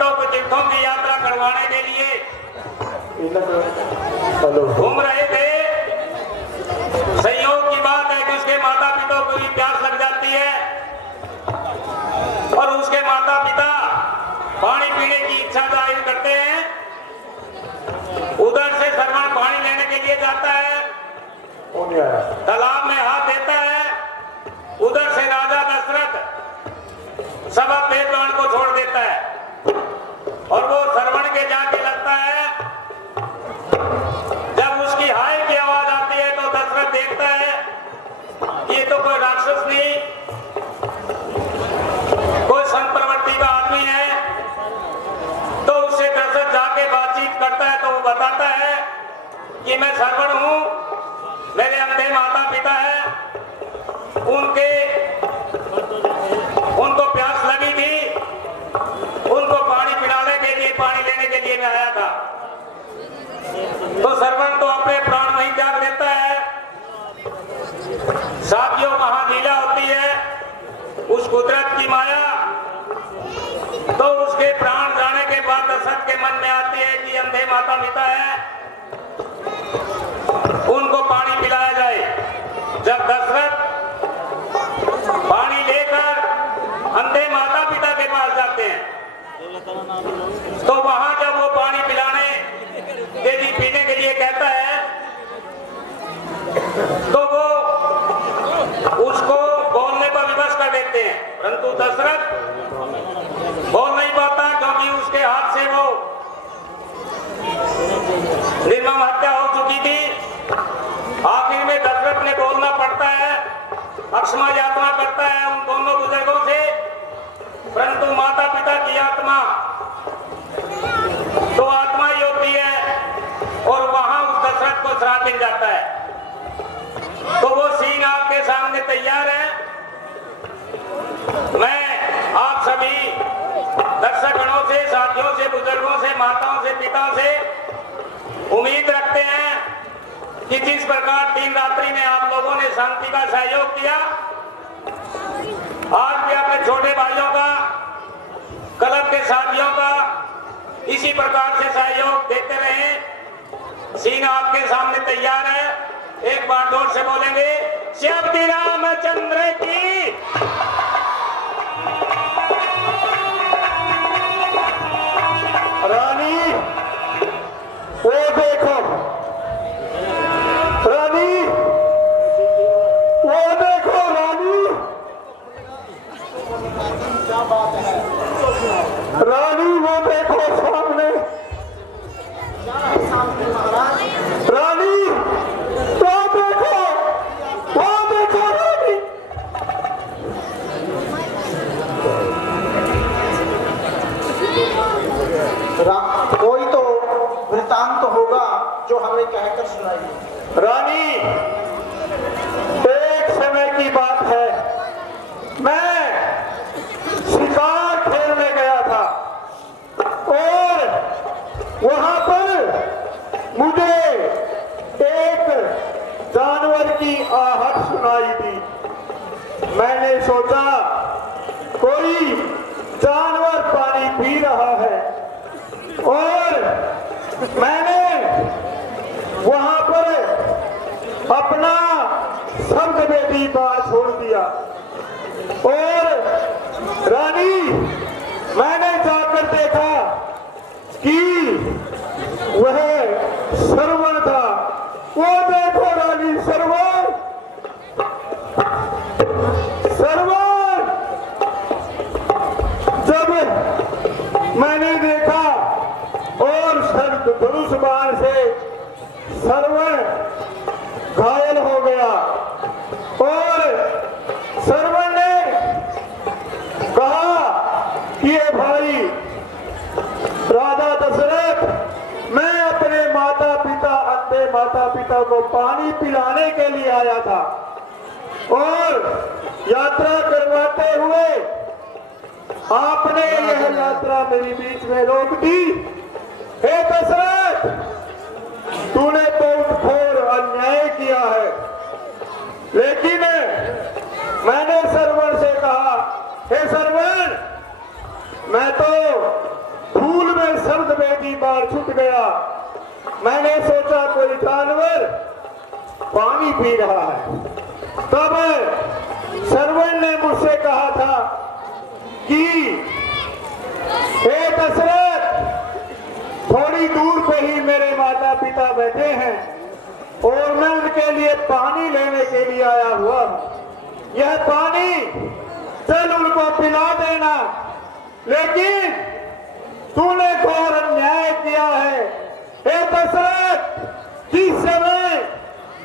तीर्थों की यात्रा करवाने के लिए घूम रहे थे। संयोग की बात है कि उसके माता पिता को भी प्यास लग जाती है और उसके माता पिता पानी पीने की इच्छा जाहिर करते हैं। उधर से श्रवण पानी लेने के लिए जाता है, तालाब में हाथ देता है। उधर से राजा दशरथ सब अपने प्राण को छोड़ देता है और वो श्रवण के जाके लगता है। जब उसकी हाय की आवाज आती है तो दशरथ देखता है ये तो कोई राक्षस नहीं, कोई संत प्रवृत्ति का आदमी है। तो उससे दशरथ जाके बातचीत करता है तो वो बताता है कि मैं श्रवण हूं, मेरे अंधे माता पिता है, उनको प्यास लगी थी, उनको पानी पिलाने के लिए, पानी लेने के लिए मैं आया था। तो श्रवण तो अपने प्राण वहीं त्याग देता है। साथियों, महालीला होती है उस कुदरत की माया। तो उसके प्राण जाने के बाद दशरथ के मन में आती है कि अंधे माता पिता है, उनको पानी पिलाया जाए। जब दशरथ पानी लेकर अंधे माता पिता के पास जाते हैं तो वहां जब वो पानी पिलाने के लिए, पीने के लिए कहता है तो वो उसको बोलने पर विवश कर देते हैं, परंतु दशरथ बोल नहीं पाता क्योंकि उसके हाथ से वो निर्मम हत्या हो चुकी थी। आखिर में दशरथ ने बोलना पड़ता है, अक्षमा यात्रा करता है उन दोनों बुजुर्गों से, परंतु माता पिता की आत्मा तो आत्मा ही होती है और वहां उस दशरथ को श्राप मिल जाता है। तो वो सीन आपके सामने तैयार है। मैं आप सभी दर्शकगणों से, साथियों से, बुजुर्गों से, माताओं से, पिताओं से उम्मीद रखते हैं कि जिस प्रकार 3 रात्रि में आप लोगों ने शांति का सहयोग किया, आज भी अपने छोटे भाइयों का, क्लब के साथियों का इसी प्रकार से सहयोग देते रहे। सीन आपके सामने तैयार है। एक बार जोर से बोलेंगे, श्री रामचंद्र की। रानी वो देखो, रानी वो देखो, रानी क्या बात है, रानी वो देखो सामने, रानी वो देखो, वो देखो रानी। कोई तो वृतांत होगा जो हमें कहकर सुनाइए। रानी, एक समय की बात है, मैं शिकार खेलने गया था और वहां पर मुझे एक जानवर की आहट सुनाई दी। मैंने सोचा कोई जानवर पानी पी रहा है और मैंने वहां पर अपना शब्द बेटी बार छोड़ दिया और रानी मैंने जाकर देखा कि वह श्रवण था। वो देखो रानी, श्रवण, श्रवण। जब मैंने देखा और धनुष बाण से श्रवण घायल हो गया और श्रवण ने कहा कि ये भाई राजा दशरथ, मैं अपने माता पिता, अंधे माता पिता को पानी पिलाने के लिए आया था और यात्रा करवाते हुए आपने यह यात्रा मेरी बीच में रोक दी। हे दशरथ, तूने बहुत घोर अन्याय किया है, लेकिन मैंने श्रवण से कहा, हे श्रवण, मैं तो शब्द बेटी बार छूट गया। मैंने सोचा कोई जानवर पानी पी रहा है। तब सर्वन ने मुझसे कहा था कि हे दशरथ, थोड़ी दूर पे ही मेरे माता पिता बैठे हैं और मैं उनके लिए पानी लेने के लिए आया हुआ हूं। यह पानी चल उनको पिला देना, लेकिन तूने घोर अन्याय किया है। हे दशरथ, जिस समय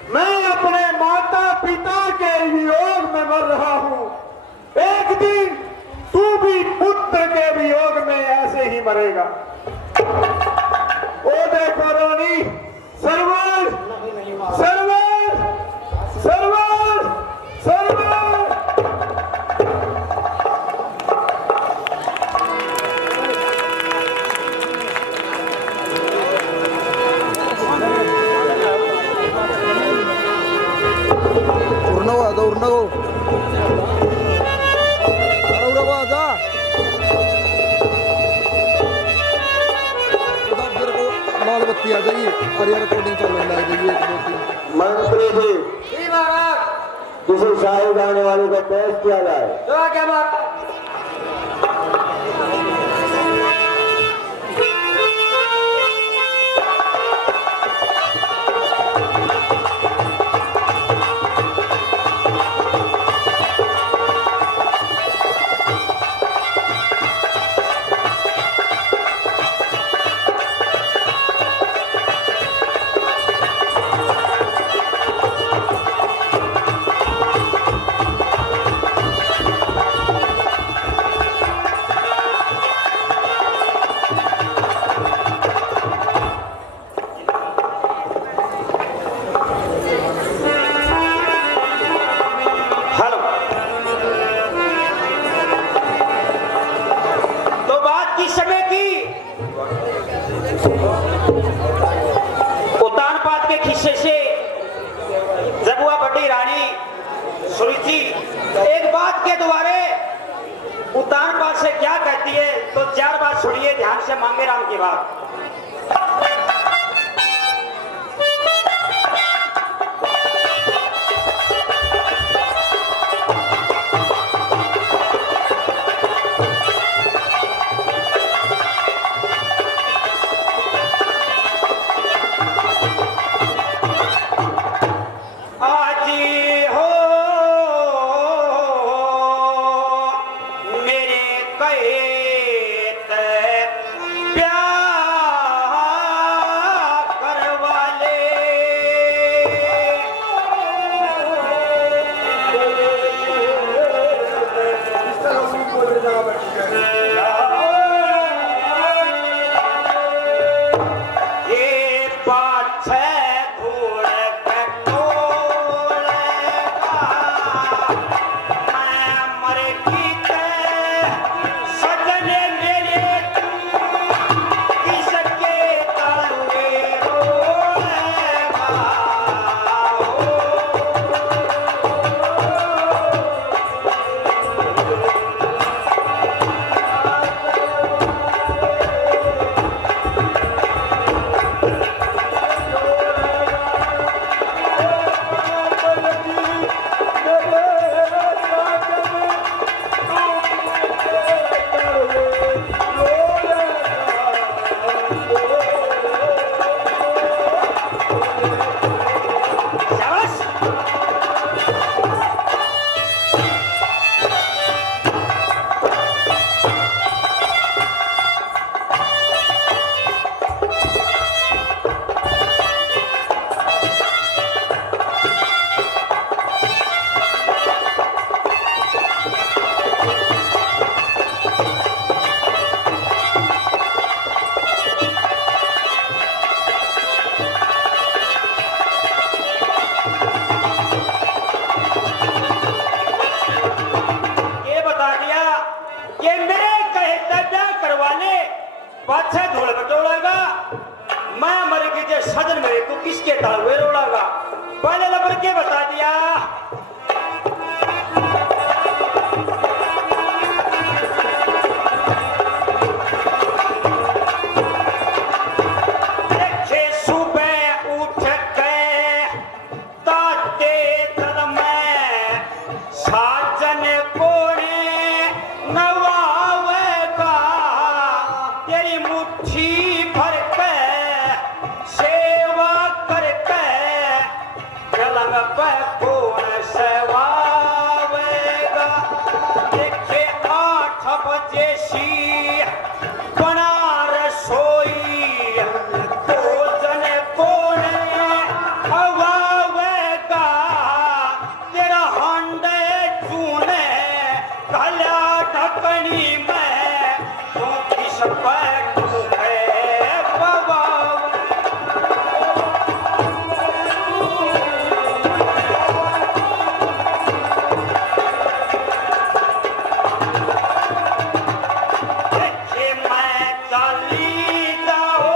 मैं अपने माता पिता के वियोग में मर रहा हूं, एक दिन तू भी पुत्र के वियोग में ऐसे ही मरेगा। ओ देखो रानी, सर्वर सर्वर सर्वर सर्वर। उड़ना आजा लाल बत्ती आ जाइए और ये रिकॉर्डिंग चलने लग जाइए। 1 2 3 मंत्री जी, किसी शाही गाने वाले को पेश किया जाए। एक बात के द्वारे उतारपाल से क्या कहती है तो 4 बात सुनिए ध्यान से, मांगे राम की बात। मैं मर के सजन मेरे को किसके तालुए रोड़ागा, पहले नंबर के बता दिया। तेरी मुट्ठी भर के सेवा करके पलंग पे कौन सेवावेगा। देखे 8 बजे सी बना रसोई भोजन कौन खवावेगा। तेरा हांडे चूने गला ढकनी में तू किस पर है बाबा। देखे मैं चली जाओ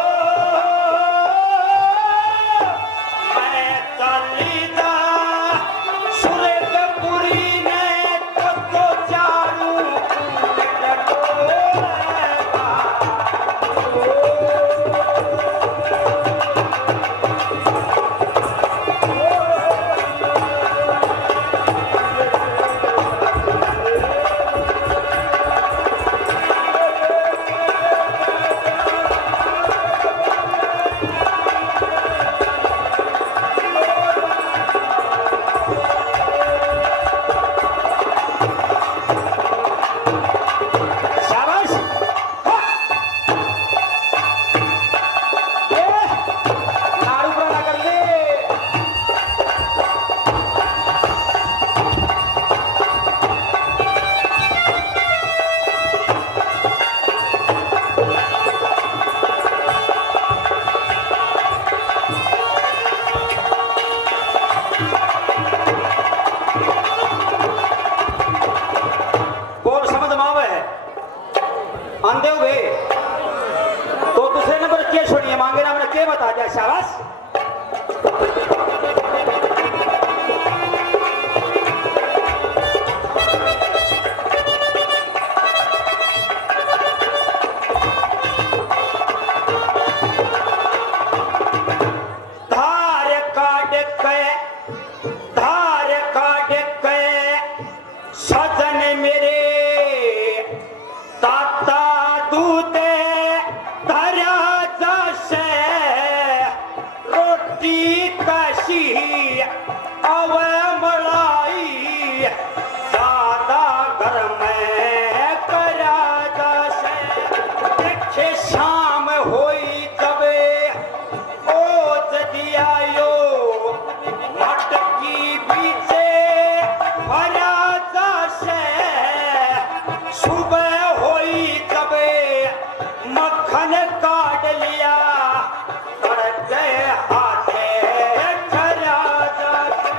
मैं चली जा सुरगपुरी ने तो चारू डटोरेगा। शाबाश नाड़ू पुराना कर ले। बोल समझ में आवे है आंदे हुए तो दूसरे नंबर के छोड़िए मांगे ना हमने के बता दिया। शाबाश धार काट के सजन मेरे ताता दूधे धरा जैसे रोटी कशी अवे मलाई ज्यादा घर में करा जैसे। देखे शाम होई तबे ओ जदियायो मटकी पीछे भरा जैसे। सुबह होई तबे मक्खन काट लिया करते हाथे खरा जैसे।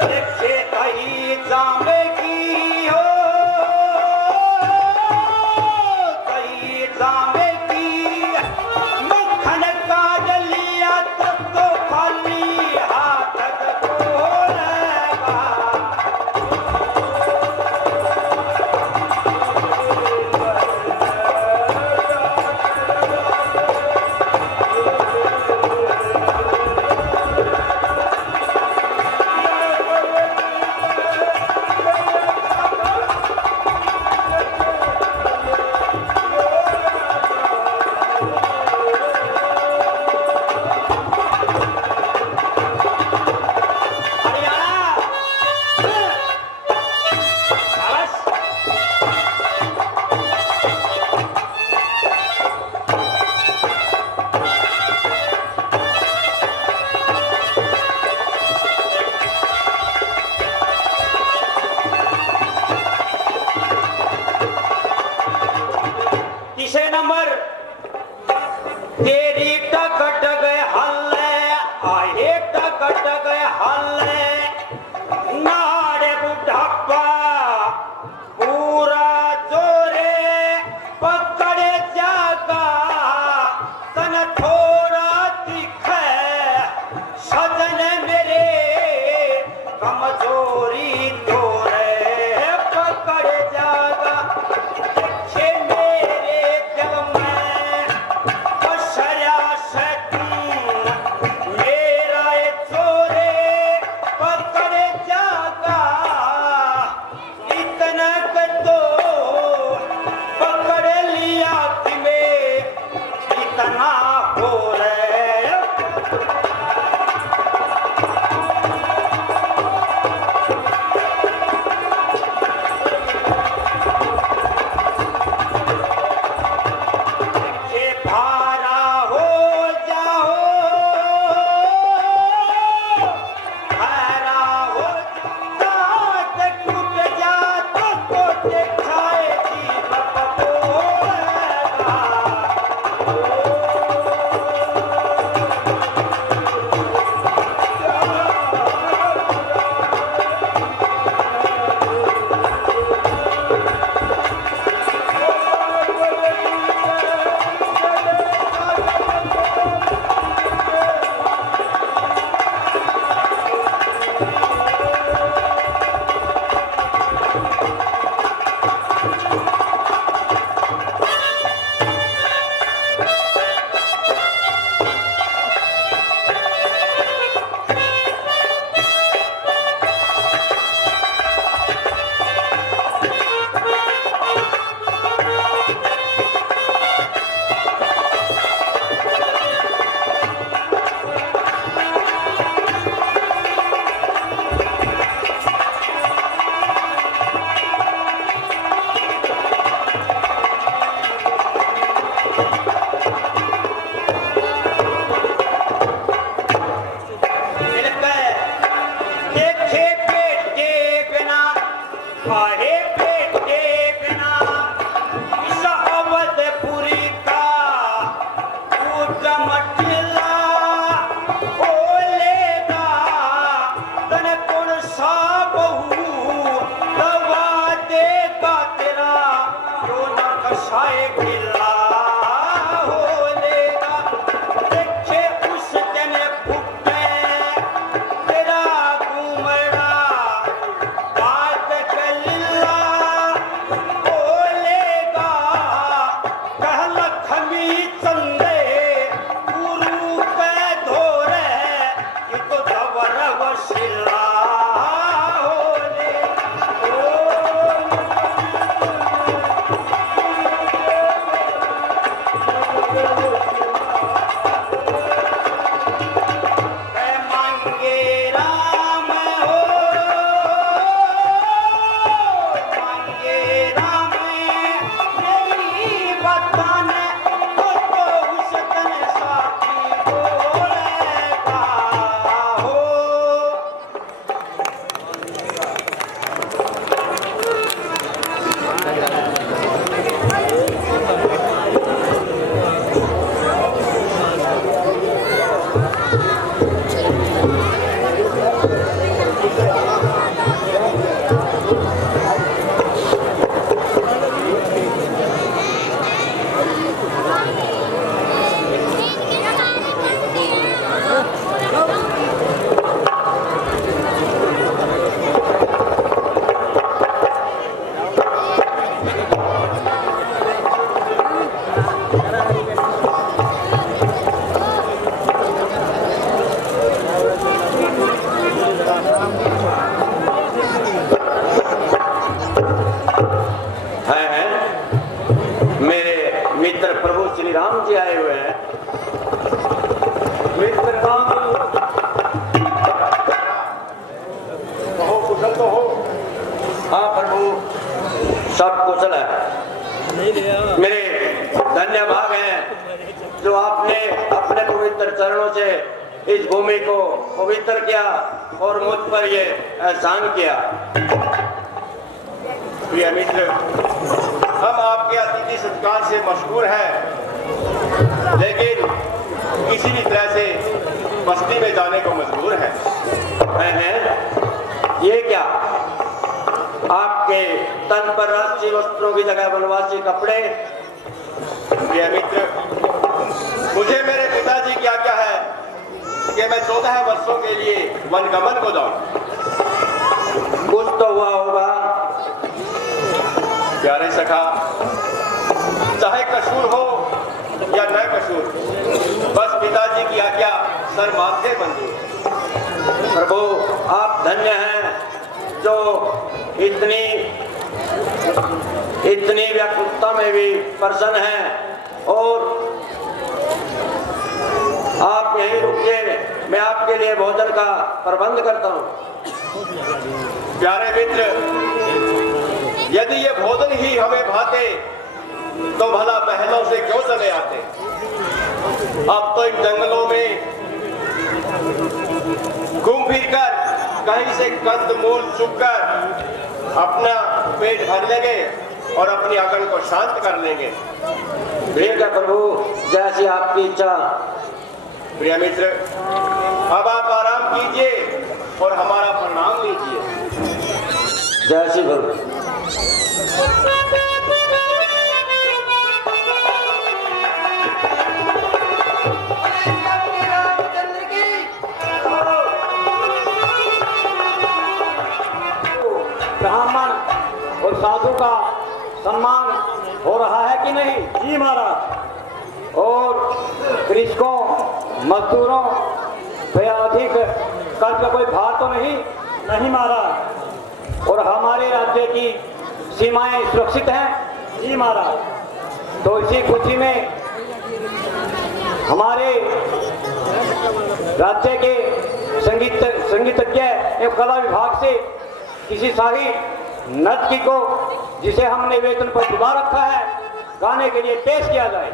देखे कहीं जामे की हो कहीं जामे की मक्खन काट लिया तो खाली हाथ धोएगा। तीसरे नंबर तेरी टकट गए हल्ले आए टकट गए हल्ले नारे बुढ़ापा पूरा जोरे पकड़े जागा तन थोड़ा दिखे सजन मेरे कमजोरी तोरे पकड़ जागा। देखे मेरे दिल में बसया से तू मेरा छोरे मेरे धन्य भाग हैं जो आपने अपने पवित्र चरणों से इस भूमि को पवित्र किया और मुझ पर ये एहसान किया। प्रिय मित्र, हम आपके अतिथि सत्कार से मशहूर हैं, लेकिन किसी भी तरह से बस्ती में जाने को मजबूर हैं। ये क्या? आपके तन पर राष्ट्रीय वस्त्रों की जगह वनवासी कपड़े? प्रिय मित्र, मुझे मेरे पिताजी की आज्ञा है कि मैं 14 वर्षों के लिए वनगमन को जाऊं। कुछ तो हुआ होगा। प्यारे सखा, चाहे कसूर हो या न कसूर, बस पिताजी की आज्ञा सर माथे मंजूर। प्रभु, आप धन्य हैं जो इतनी व्याकुलता में भी प्रसन्न हैं और आप यहीं रुकिए, मैं आपके लिए भोजन का प्रबंध करता हूँ। प्यारे मित्र, यदि ये भोजन ही हमें भाते तो भला महलों से क्यों चले आते। अब तो इन जंगलों में घूम फिर कर कहीं से कंद मूल चुगकर अपना पेट भर लेंगे और अपनी अकल को शांत कर लेंगे। ठीक है प्रभु, जैसी आपकी इच्छा। प्रिय मित्र, अब आप आराम कीजिए और हमारा प्रणाम लीजिए। जैसी प्रभु। ब्राह्मण और साधु का सम्मान हो रहा है कि नहीं? जी महाराज। और कृषकों मजदूरों पे अधिक कर का कोई भार तो नहीं? नहीं महाराज। और हमारे राज्य की सीमाएं सुरक्षित हैं? जी महाराज। तो इसी खुशी में हमारे राज्य के संगीतज्ञ एवं कला विभाग से किसी शाही नर्तकी को, जिसे हमने वेतन पर बुला रखा है, गाने के लिए पेश किया जाए।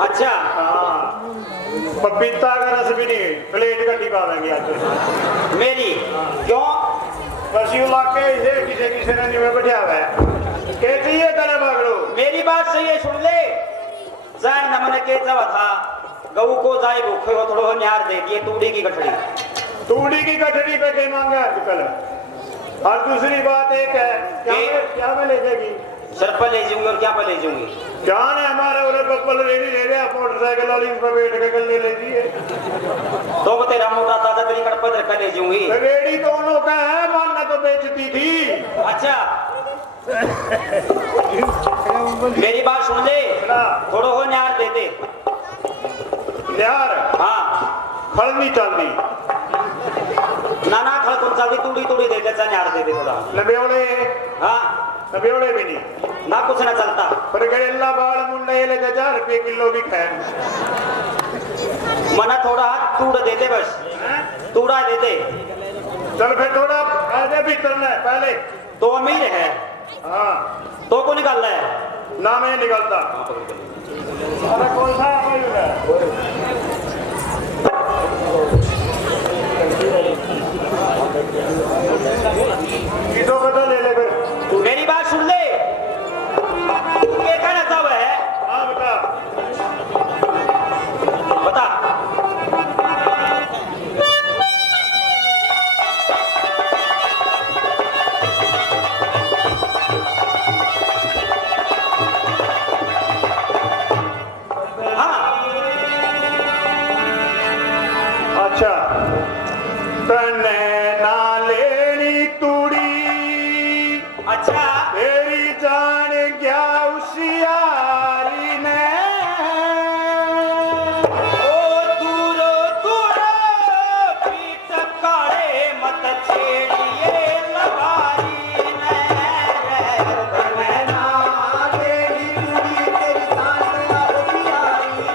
अच्छा, पपीता का रस भी नहीं, प्लेट कटी पावेंगे आज मेरी। क्यों? बस यू लाके इसे किसे किसे ने में बैठा हुआ है। कहती है तेरे बागड़ो, मेरी बात सही है, सुन ले। जाए न मन के जवा था गऊ को जाए भूखे हो थोड़ा न्यार दे दिए तूड़ी की गठड़ी। तूड़ी की गठड़ी पे के मांगा आजकल। और दूसरी बात एक है, क्या में ले जाएगी? सर पर ले जाऊंगी और क्या पर ले जाऊंगी? क्या ने हमारे उरे पप्पल रेडी ले रहे, मोटरसाइकिल वाली पर बैठ के गले ले दिए। तो वो तेरा मोटा ताजा तेरी कड़पत रख कर ले जाऊंगी। रेडी दोनों का है, मानना तो बेचती थी। अच्छा मेरी बात सुन ले, थोड़ा हो न्यार दे दे। न्यार? हाँ। फल नहीं चलती ना ना, खल तुम चलती तूड़ी तूड़ी दे दे, न्यार दे दे थोड़ा। नबेवड़े? हाँ नबेवड़े भी नहीं ना, कुछ ना चलता। पर गड़ेला बाल मुंडे ले 1000 किलो भी खाए। मना थोड़ा तूड़ा दे दे, बस तूड़ा दे दे। चल फिर थोड़ा आगे भी करना है पहले। तो अमीर है? हाँ। तो को निकाल रहा है ना, मैं निकलता। अरे कौन सा है? अच्छा तने ना लेनी तूड़ी अच्छा तेरी जान गया उसियारी ने ओ दूरो दूरो पीठ काले मत छेड़िए लवारी ने तने ना लेनी तूड़ी तेरी जान गया उसियारी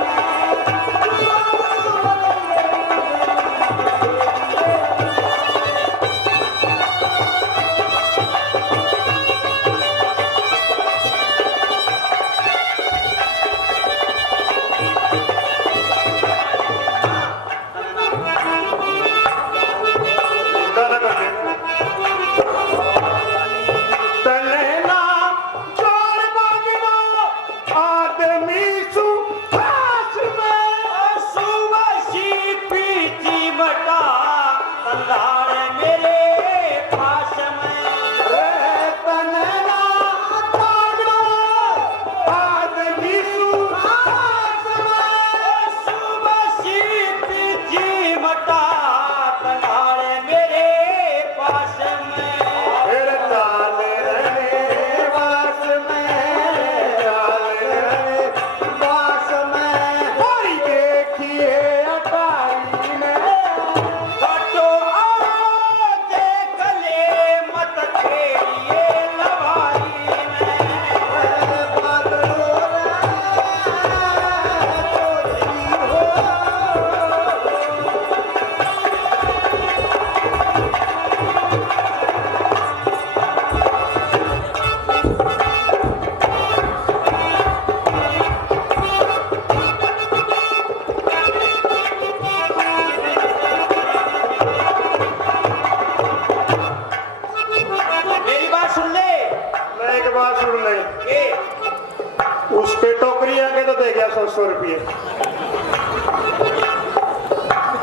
उसके टोकरी आके तो दे गया 100 रुपये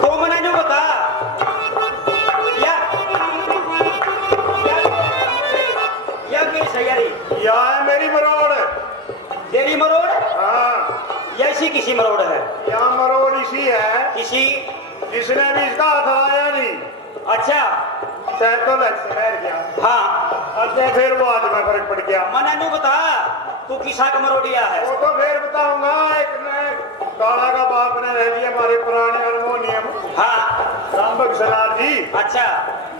तो मना जो बता या कैसे यारी या है मेरी मरोड़ तेरी मरोड़ हाँ या इसी किसी मरोड़ है या मरोड़ इसी है किसी जिसने भी इसका हाथ आया नहीं अच्छा शायद तो ठहर गया हाँ अच्छा फिर वो आज में फर्क पड़ गया मना जो बता तू किसा का मरोड़िया है वो तो फिर बताऊंगा एक ने काला का बाप ने रह दिया हमारे पुराने हारमोनियम हाँ रामभग सलार जी अच्छा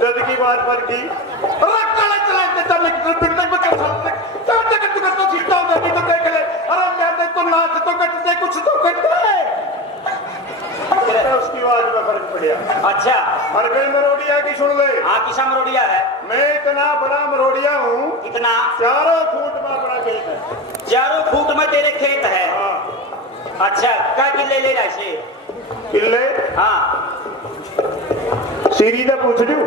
जद की बात पर की अरे काला चला के चल के पिंड में कर सकते तब तक तू तो सीता हो गई तो देख ले अरे मैं तो नाच तो कटते कुछ तो करते उसकी आवाज में फर्क पड़ा अच्छा और फिर मरोड़िया की सुन ले हाँ किसा मरोड़िया है मैं इतना बड़ा मरोड़िया हूँ कितना 4 फुट में बड़ा खेत है 4 फुट में तेरे खेत है हाँ अच्छा क्या किले ले रहा से किले हाँ सीरी तो पूछ लू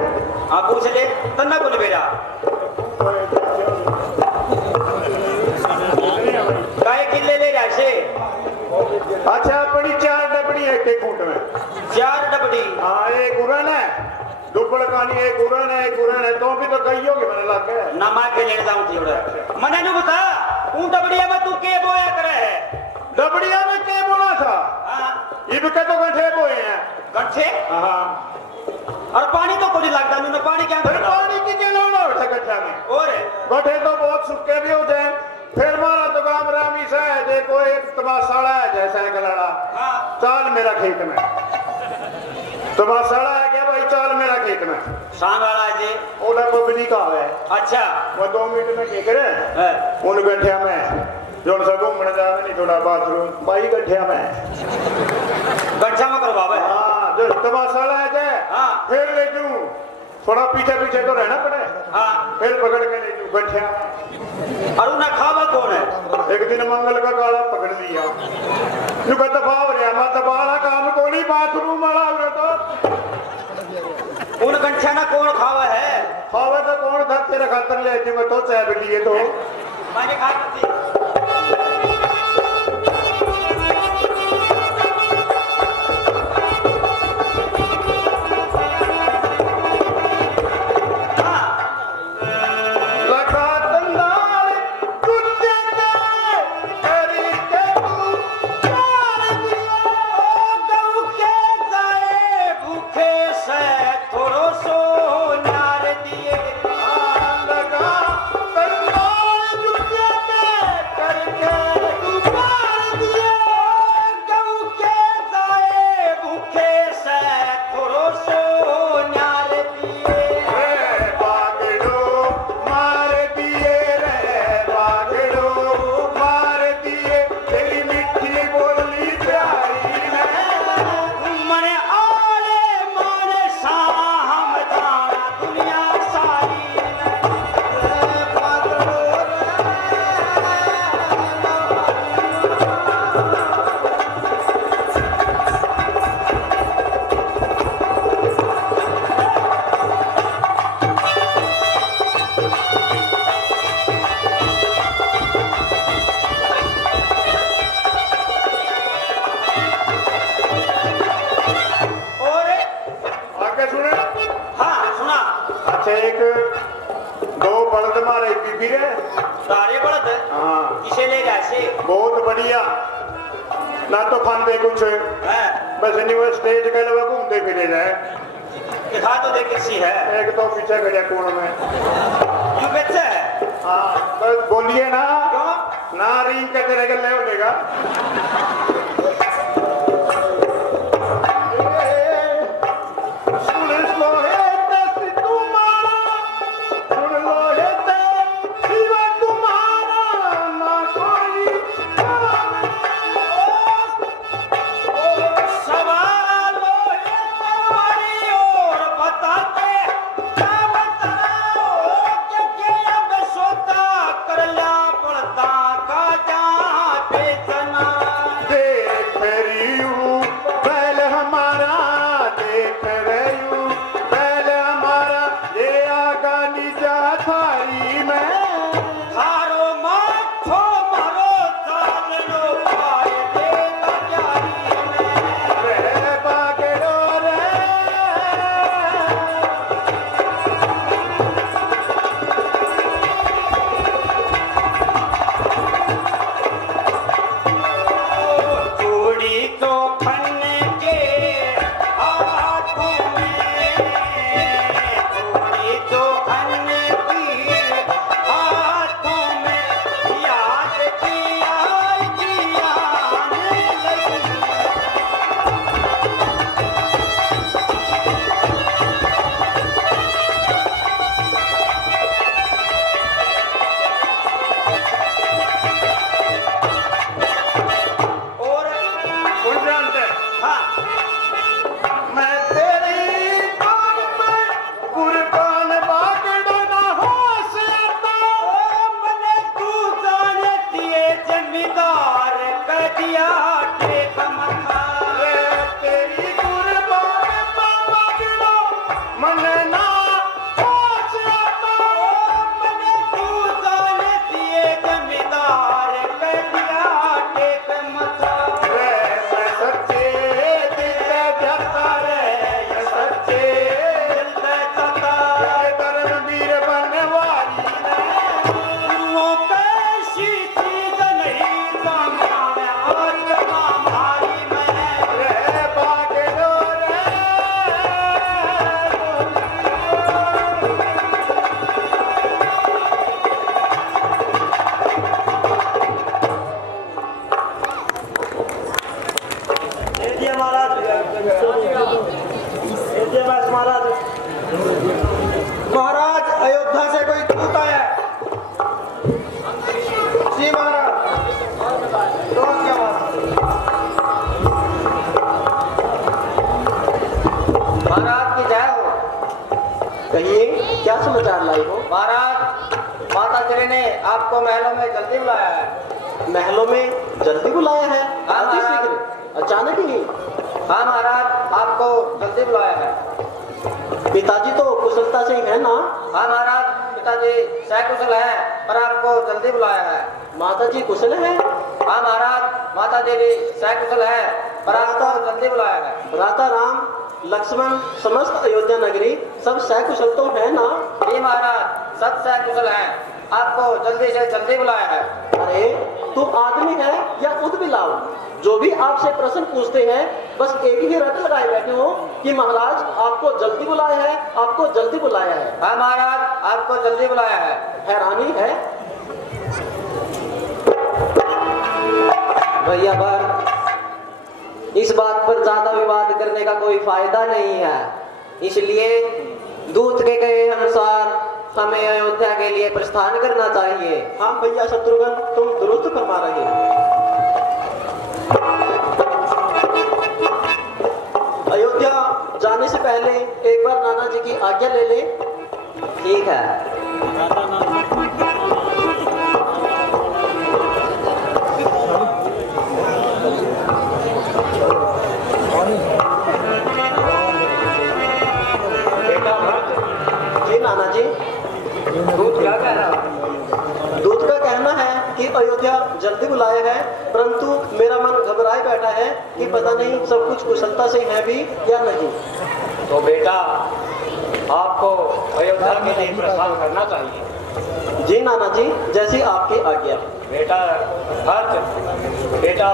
हाँ पूछ ले तन्ना बोल बेरा काय किले ले रहा से अच्छा बड़ी 4 डबड़ी है एक फुट में 4 डबड़ी हाँ एक उड़न है दुबड़ कानी एक उड़न है तो भी तो कही होगी मैंने लाके ना मार के लेने जाऊं थी उड़ा मने नु बता तू डबड़िया में तू के बोया करे है डबड़िया में के बोला था हाँ ये भी तो गठे बोए हैं गट्ठे हाँ और पानी तो कुछ लगता नहीं पानी क्या फिर पानी की क्या लोड़ है गठा में और गठे तो बहुत सूखे भी हो जाए फिर मारा तो काम रामी सा है जे कोई तमाशाला है जैसा गलाड़ा हाँ चाल मेरा खेत में तमाशाला है क्या भाई चाल मेरा खेत में सांग वाला जी ओला पबनी का है अच्छा वो 2 मिनट में क्या करे है उन गठिया में जो सा घूमने जावे नहीं थोड़ा बाथरूम बाई गठिया में गट्ठा में करवावे हाँ जो तमाशाला है जे हाँ फिर ले जू थोड़ा पीछे पीछे तो रहना पड़े हाँ फिर पकड़ के ले जू गठिया में और उन्हें खावा कौन है एक दिन मंगल का काला पकड़ लिया यू कहता भाव रे मत बाला काम को नहीं बाथरूम वाला उरे तो उन गंठिया ना कौन खावा है खावे तो कौन था तेरे खातर ले जी मैं तो चाय भी लिए तो मैंने खा करती लगा तंदाल कुत्ते के करी के तू प्यार दिया गऊ के जाए भूख एक दो बलद मारे बीबी रे। सारे बड़द हाँ किसे ले जाए बहुत बढ़िया ना तो खाते कुछ है बस नहीं वो स्टेज के अलावा घूमते फिरे जाए। दिखा तो देख किसी है एक तो पीछे खड़े कोण में। क्यों बेचे है हाँ बस बोलिए ना क्यों ना रिंग के तेरे गले हो लेगा। सुन लो हे दस तुम्हारा, सुन लो हे दस सिवा तुम्हारा ना कोई सवाल हमारी और बताते क्या बताओ कि अब सोता कर ला पड़ता का जहाँ बेचना देख रही हूँ बैल हमारा, देख रही हूँ बैल हमारा, ये आगा नीचा थारी में थारो माथो मारो चाल लो पाए दे जारी में रे बागड़ो रे। चूड़ी तो खन के हाथों में चूड़ी तो खन की हाथों में याद किया लगी और उड़ जानते हाँ मैं तेरी बात में कुर्बान बागड़ो ना होश आता। मने तू जानती है जमींदार कर दिया टेक मथा रे तेरी कुर्बान बागड़ो मन ना होश आता। मने तू जानती है जमींदार कर दिया टेक मथा रे मैं सच्चे दिल से जाता रे, मैं सच्चे दिल से चाहता ये धर्मवीर बनवारी ने। गुरुओं कैसी चीज नहीं सामने आत्मा हमारी में रे बागड़ो रे। महाराज अयोध्या से कोई दूत आया है। जी महाराज तो क्या बात है? महाराज की जय हो। कहिए क्या समाचार लाई हो? महाराज माता श्री ने आपको महलों में जल्दी बुलाया है। महलों में जल्दी बुलाया है? हाँ, अति महाराज। शीघ्र, अचानक ही? हाँ महाराज आपको जल्दी बुलाया है। पिताजी तो कुशलता से ही है ना? हाँ महाराज पिताजी सकुशल हैं पर आपको जल्दी बुलाया है। माता जी कुशल है? हाँ महाराज माता जी भी सकुशल हैं पर आपको जल्दी बुलाया है। राधा राम लक्ष्मण समस्त अयोध्या नगरी सब सकुशल तो है ना? जी महाराज सब सकुशल हैं आपको जल्दी से जल्दी बुलाया है। अरे तू आदमी है या उद्बिलाव? जो भी आपसे प्रश्न पूछते हैं बस एक ही रट लगाए बैठे हो कि महाराज आपको जल्दी बुलाया है, आपको जल्दी बुलाया है। हाँ महाराज आपको जल्दी बुलाया है। हैरानी है भैया पर इस बात पर ज्यादा विवाद करने का कोई फायदा नहीं है, इसलिए दूत के कहे अनुसार हमें अयोध्या के लिए प्रस्थान करना चाहिए। हाँ भैया शत्रुघ्न तुम दुरुस्त फरमा रहे हो। अयोध्या जाने से पहले एक बार नाना जी की आज्ञा ले ले। ठीक है। जी नाना जी। दूत क्या कह रहा है? दूत का कहना है कि अयोध्या जल्दी बुलाया है, परंतु मेरा मन घबराए बैठा है कि पता नहीं सब कुछ कुशलता से है भी या नहीं। तो बेटा आपको अयोध्या के लिए प्रस्थान करना चाहिए। जी नाना जी, जैसी आपकी आज्ञा। बेटा भरत, बेटा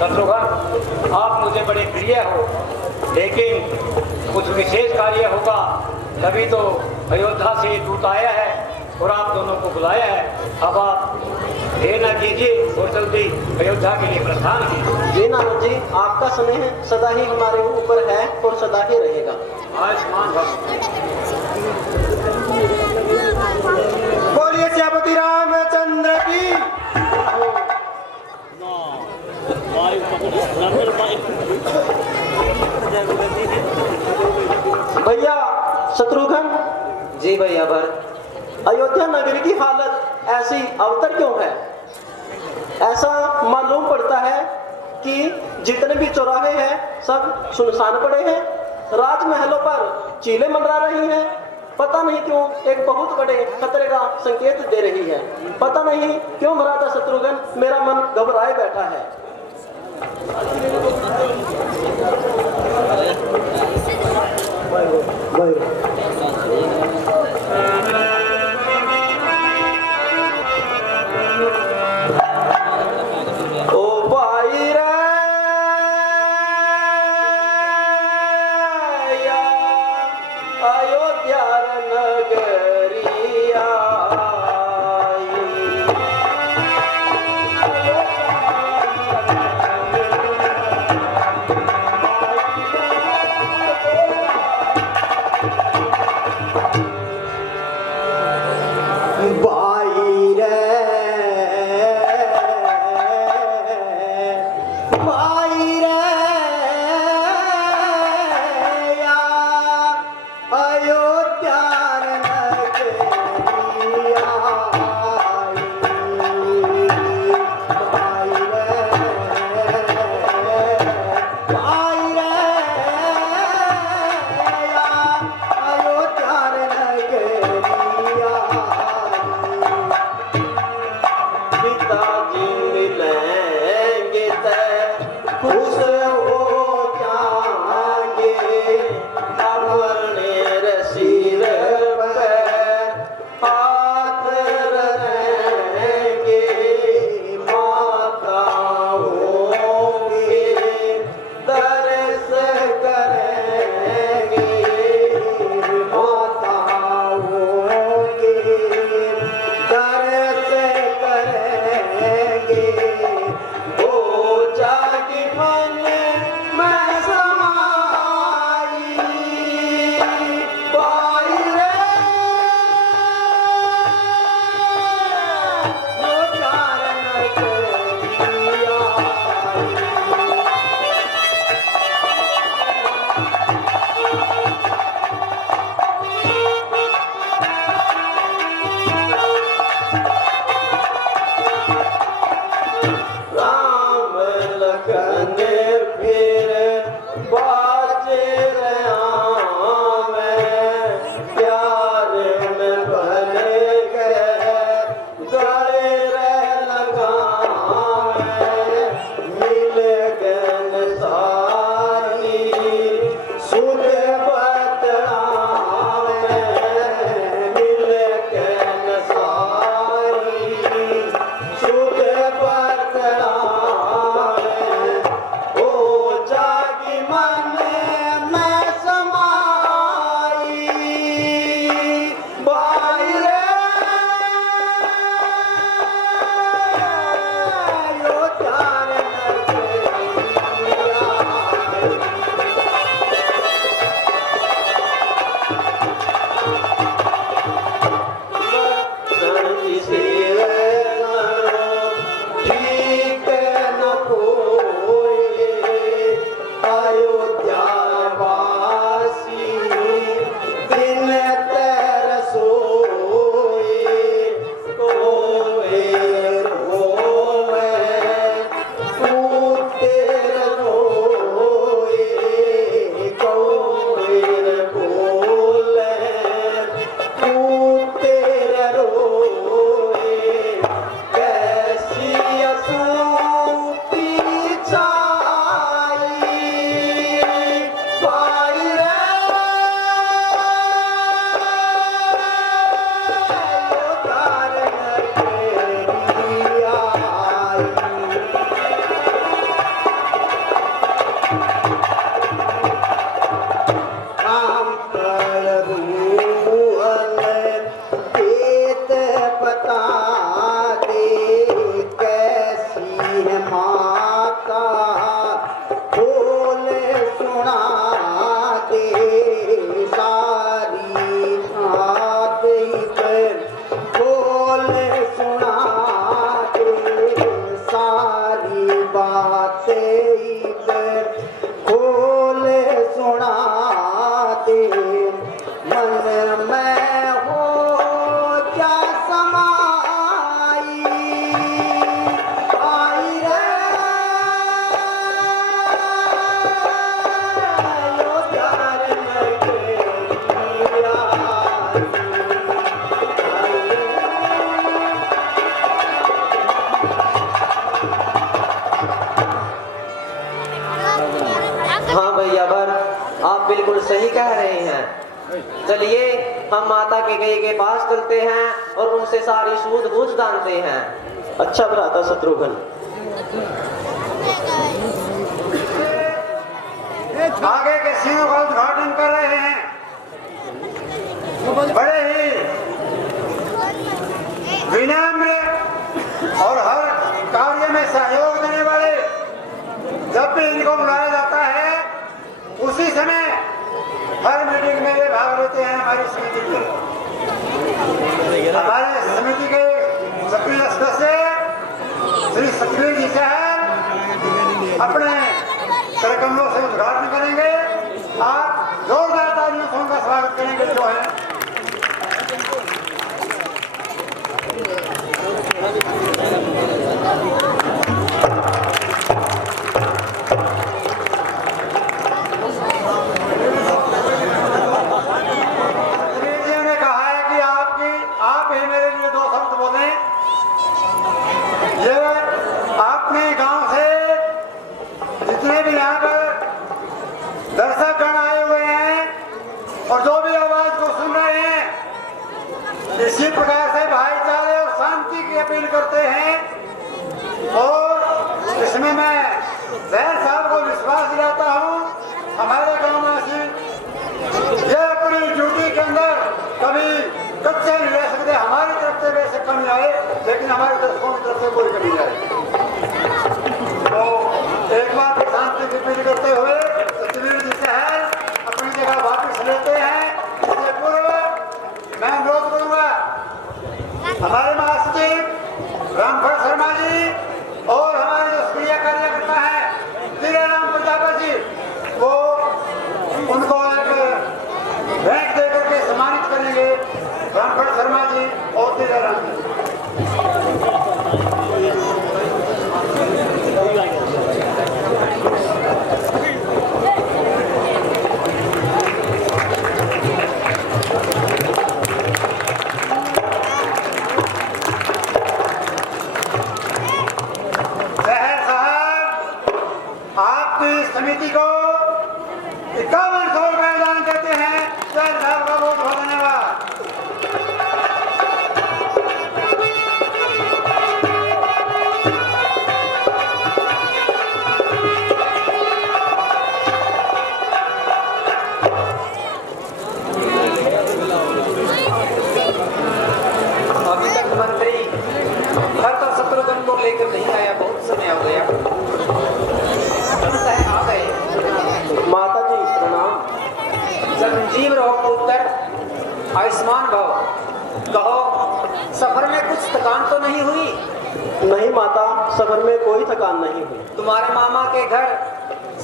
शत्रुघ्न, आप मुझे बड़े प्रिय हो, लेकिन कुछ विशेष कार्य होगा तभी तो अयोध्या से दूत आया है और आप दोनों को बुलाया है। अब आप देर न कीजिए और जल्दी अयोध्या के लिए प्रस्थान कीजिए। जी नाना जी, आपका स्नेह सदा ही हमारे ऊपर है और सदा ही रहेगा। आयुष्मान भव। बोलिए श्यामती रामचंद्र की। भैया शत्रुघ्न। जी भैया भरत। अयोध्या नगरी की हालत ऐसी अवतर क्यों है? ऐसा मालूम पड़ता है कि जितने भी चौराहे हैं सब सुनसान पड़े हैं, राजमहलों पर चीलें मंडरा रही हैं। पता नहीं क्यों एक बहुत बड़े खतरे का संकेत दे रही है। पता नहीं क्यों महाराजा शत्रुघ्न, मेरा मन घबराए बैठा है। ओ भाई रे या अयोध्या नगरिया भाई रे भाई रे या अयोध्या नगरिया भाई रे भाई रे या अयोध्या नगरिया पिताजी मिलेंगे ते खुश हो जाएंगे, अपने सिर पे हाथ रहेंगे, माता होंगे दर्श करेंगे, माता होंगे दर्श करेंगे। ओ जागी मन में समाई भाई रे यो चारण करिया राम लखन फिर बाजे में प्यार में भले गए गले लगा मिल गन सारी सुन बतला मिल गन सारी सुन बतला ओ जागी मन में समाई भाई रे यो चारण करिया ठीक न कोई अयोध्या वासी दिन तरसोई कोई रोवे टूटे रोए कोई बोले टूटे रोए कैसी असूती छाई हाँ भैया बर, आप बिल्कुल सही कह रहे हैं। चलिए हम माता के गए के पास चलते हैं और उनसे सारी सूझ बूझ जानते हैं। अच्छा भ्राता शत्रुघ्न। आगे के सीनों का उद्घाटन कर रहे हैं बड़े ही विनम्र और हर कार्य में सहयोग देने वाले। जब भी इनको बुलाया जाता है उसी समय हर मीटिंग में ये भाग लेते हैं। हमारी समिति के सक्रिय सदस्य श्री सतवीर जी साहब अपने करकमलों से उद्घाटन करेंगे। आप जोरदार तालियों से उनका स्वागत करेंगे जो है इसी प्रकार से भाईचारे और शांति की अपील करते हैं। और इसमें मैं जैन साहब को विश्वास दिलाता हूँ हमारे गांव में ये अपनी ड्यूटी के अंदर कभी कच्चे नहीं रह सकते। हमारी तरफ से वैसे कमी आए लेकिन हमारे दर्शकों की तरफ से कोई कमी आए। तो एक बार फिर शांति की अपील करते हुए सतवीर जी से है अपनी जगह वापस लेते हैं। इससे पूर्व मैं अनुरोध करूंगा हमारे महासचिव रामफल शर्मा जी और हमारे जो सक्रिय कार्यकर्ता है धीरे राम प्रताप जी वो उनको एक भेंट देकर के सम्मानित करेंगे। रामफल शर्मा जी और धीरे राम जी। समिति को 5100 रुपए दान करते हैं। सर साहब का बहुत बहुत धन्यवाद। अभी तक मंत्री भरत और शत्रुघ्न को लेकर नहीं आया, बहुत समय हो गया। आ गए। माता जी प्रणाम। संजीव रहो पुत्र, आयुष्मान भव। कहो सफर में कुछ थकान तो नहीं हुई? नहीं माता, सफर में कोई थकान नहीं हुई। तुम्हारे मामा के घर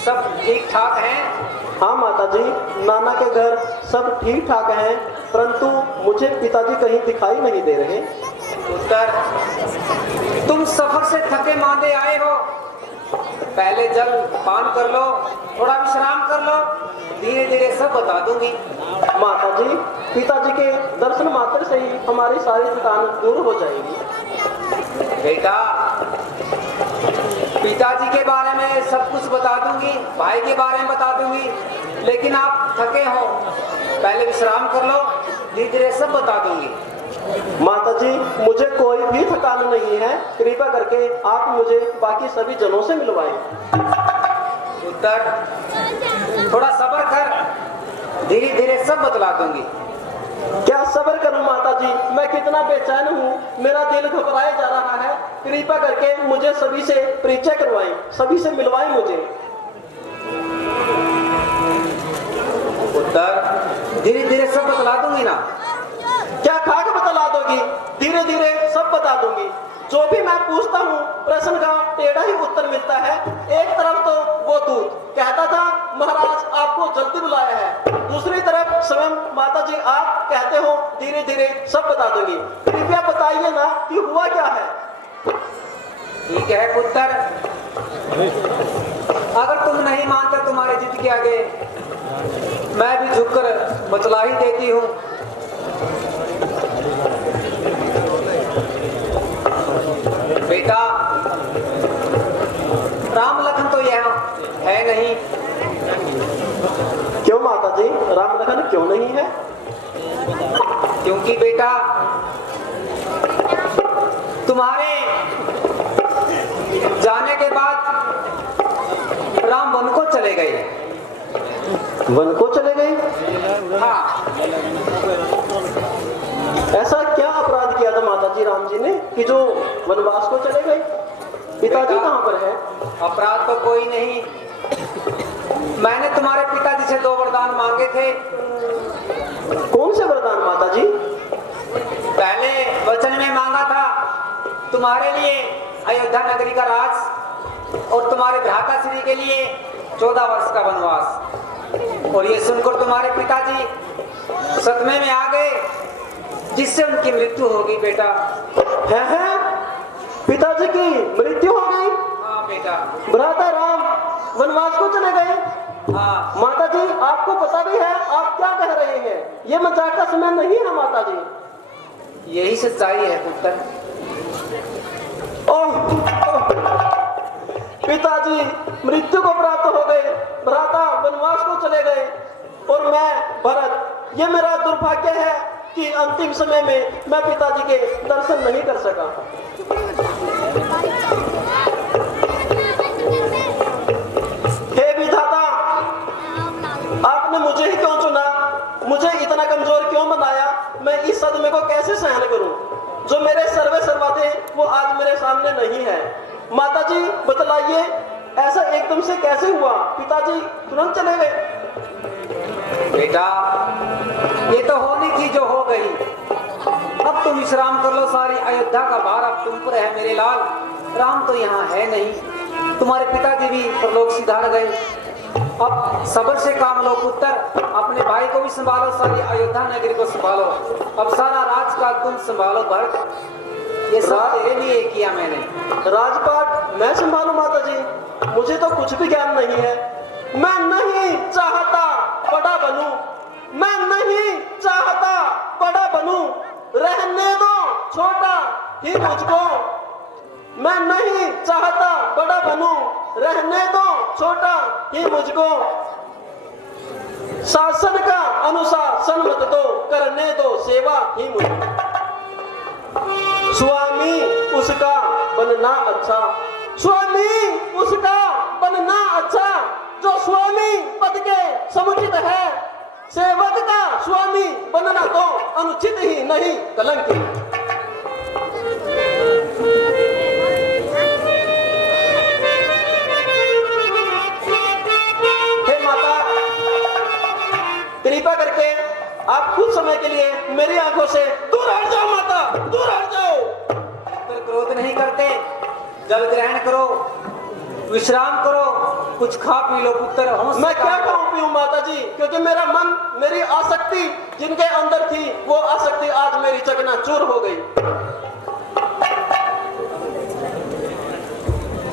सब ठीक ठाक हैं? हाँ माता जी, नाना के घर सब ठीक ठाक हैं, परंतु मुझे पिताजी कहीं दिखाई नहीं दे रहे। पुत्र तुम सफर से थके मांदे आए हो, पहले जल पान कर लो, थोड़ा विश्राम कर लो, धीरे धीरे सब बता दूंगी। माता जी, पिताजी के दर्शन मात्र से ही हमारी सारी थकान दूर हो जाएगी। बेटा पिताजी के बारे में सब कुछ बता दूंगी, भाई के बारे में बता दूंगी, लेकिन आप थके हो, पहले विश्राम कर लो, धीरे धीरे सब बता दूंगी। माता जी, मुझे कोई भी थकान नहीं है, कृपा करके आप मुझे बाकी सभी जनों से मिलवाएं। उत्तर थोड़ा सब्र कर, धीरे धीरे सब बतला दूंगी। क्या सब्र करूं माता जी, मैं कितना बेचैन हूँ, मेरा दिल घबराए जा रहा है। कृपा करके मुझे सभी से परिचय करवाएं, सभी से मिलवाएं मुझे। उत्तर धीरे धीरे सब बतला दूंगी ना। क्या खाक बतला दोगी? धीरे धीरे सब बता दूंगी। जो भी मैं पूछता हूँ प्रश्न का टेढ़ा ही उत्तर मिलता है। एक तरफ तो वो दूत कहता था महाराज आपको जल्दी बुलाया है, दूसरी तरफ स्वयं माता जी आप कहते हो धीरे धीरे सब बता दूंगी। कृपया बताइए ना कि हुआ क्या है। ठीक है पुत्र, अगर तुम नहीं मानते तुम्हारे जिद के आगे मैं भी झुककर बतला ही देती हूँ। बेटा राम लखन तो यहाँ है नहीं, क्यों नहीं है? क्योंकि बेटा तुम्हारे जाने के बाद राम वन को चले गए। वन को चले गए? हाँ, ऐसा क्या अपराध किया था माता जी राम जी ने कि जो वनवास को चले गए? पिताजी बेटा, कहाँ पर है? अपराध तो कोई नहीं। मैंने तुम्हारे पिताजी से 2 वरदान मांगे थे। कौन से वरदान माता जी? पहले वचन में मांगा था तुम्हारे लिए अयोध्या नगरी का राज और तुम्हारे भ्राता श्री के लिए 14 वर्ष का वनवास। और ये सुनकर तुम्हारे पिताजी सदमे में आ गए, जिससे उनकी मृत्यु होगी बेटा। है? पिताजी की मृत्यु हो गई? हाँ बेटा। भ्राता राम वनवास को चले गए? हाँ माता जी आपको पता भी है आप क्या कह रहे हैं? ये मजाक का समय नहीं है माता जी। यही सच्चाई है पुत्र। पिताजी मृत्यु को प्राप्त हो गए, भ्राता वनवास को चले गए और मैं भरत, ये मेरा दुर्भाग्य है कि अंतिम समय में मैं पिताजी के दर्शन नहीं कर सका। हे विधाता, आपने मुझे ही क्यों चुना? मुझे इतना कमजोर क्यों बनाया? मैं इस सदमे को कैसे सहन करूं? जो मेरे सर्वे सर्वा थे वो आज मेरे सामने नहीं है। माता जी बतलाइए, ऐसा एकदम से कैसे हुआ? पिताजी तुरंत चले गए? बेटा ये तो होनी थी जो हो गई। अब तुम विश्राम कर लो। सारी अयोध्या का भार अब तुम पर है मेरे लाल। राम तो यहाँ है नहीं, तुम्हारे पिताजी भी परलोक सिधार गए। अब सब्र से काम लो पुत्र, अपने भाई को भी संभालो, सारी अयोध्या नगरी को संभालो। अब सारा राजकाज तुम संभालो भरत। ये सब तेरे लिए किया मैंने। राजपाट मैं संभालू माता जी? मुझे तो कुछ भी ज्ञान नहीं है। मैं नहीं चाहता बड़ा बनूं, मैं नहीं चाहता बड़ा बनूं, रहने दो छोटा ही मुझको। मैं नहीं चाहता बड़ा बनूं, रहने दो छोटा ही मुझको। शासन का अनुशासन मत दो, करने दो सेवा ही मुझको। स्वामी उसका बनना अच्छा, स्वामी उसका बनना अच्छा, जो स्वामी पद के समुचित है। सेवक का स्वामी बनना तो अनुचित ही नहीं कलंकित। हे माता, कृपा करके आप कुछ समय के लिए मेरी आंखों से दूर हट जाओ। माता दूर हट जाओ। फिर क्रोध नहीं करते, जल ग्रहण करो, विश्राम करो, कुछ खा पी लो पुत्र। मैं क्या खाऊं पीऊं माता जी? क्योंकि मेरा मन, मेरी आसक्ति जिनके अंदर थी वो आसक्ति आज मेरी चकनाचूर हो गई।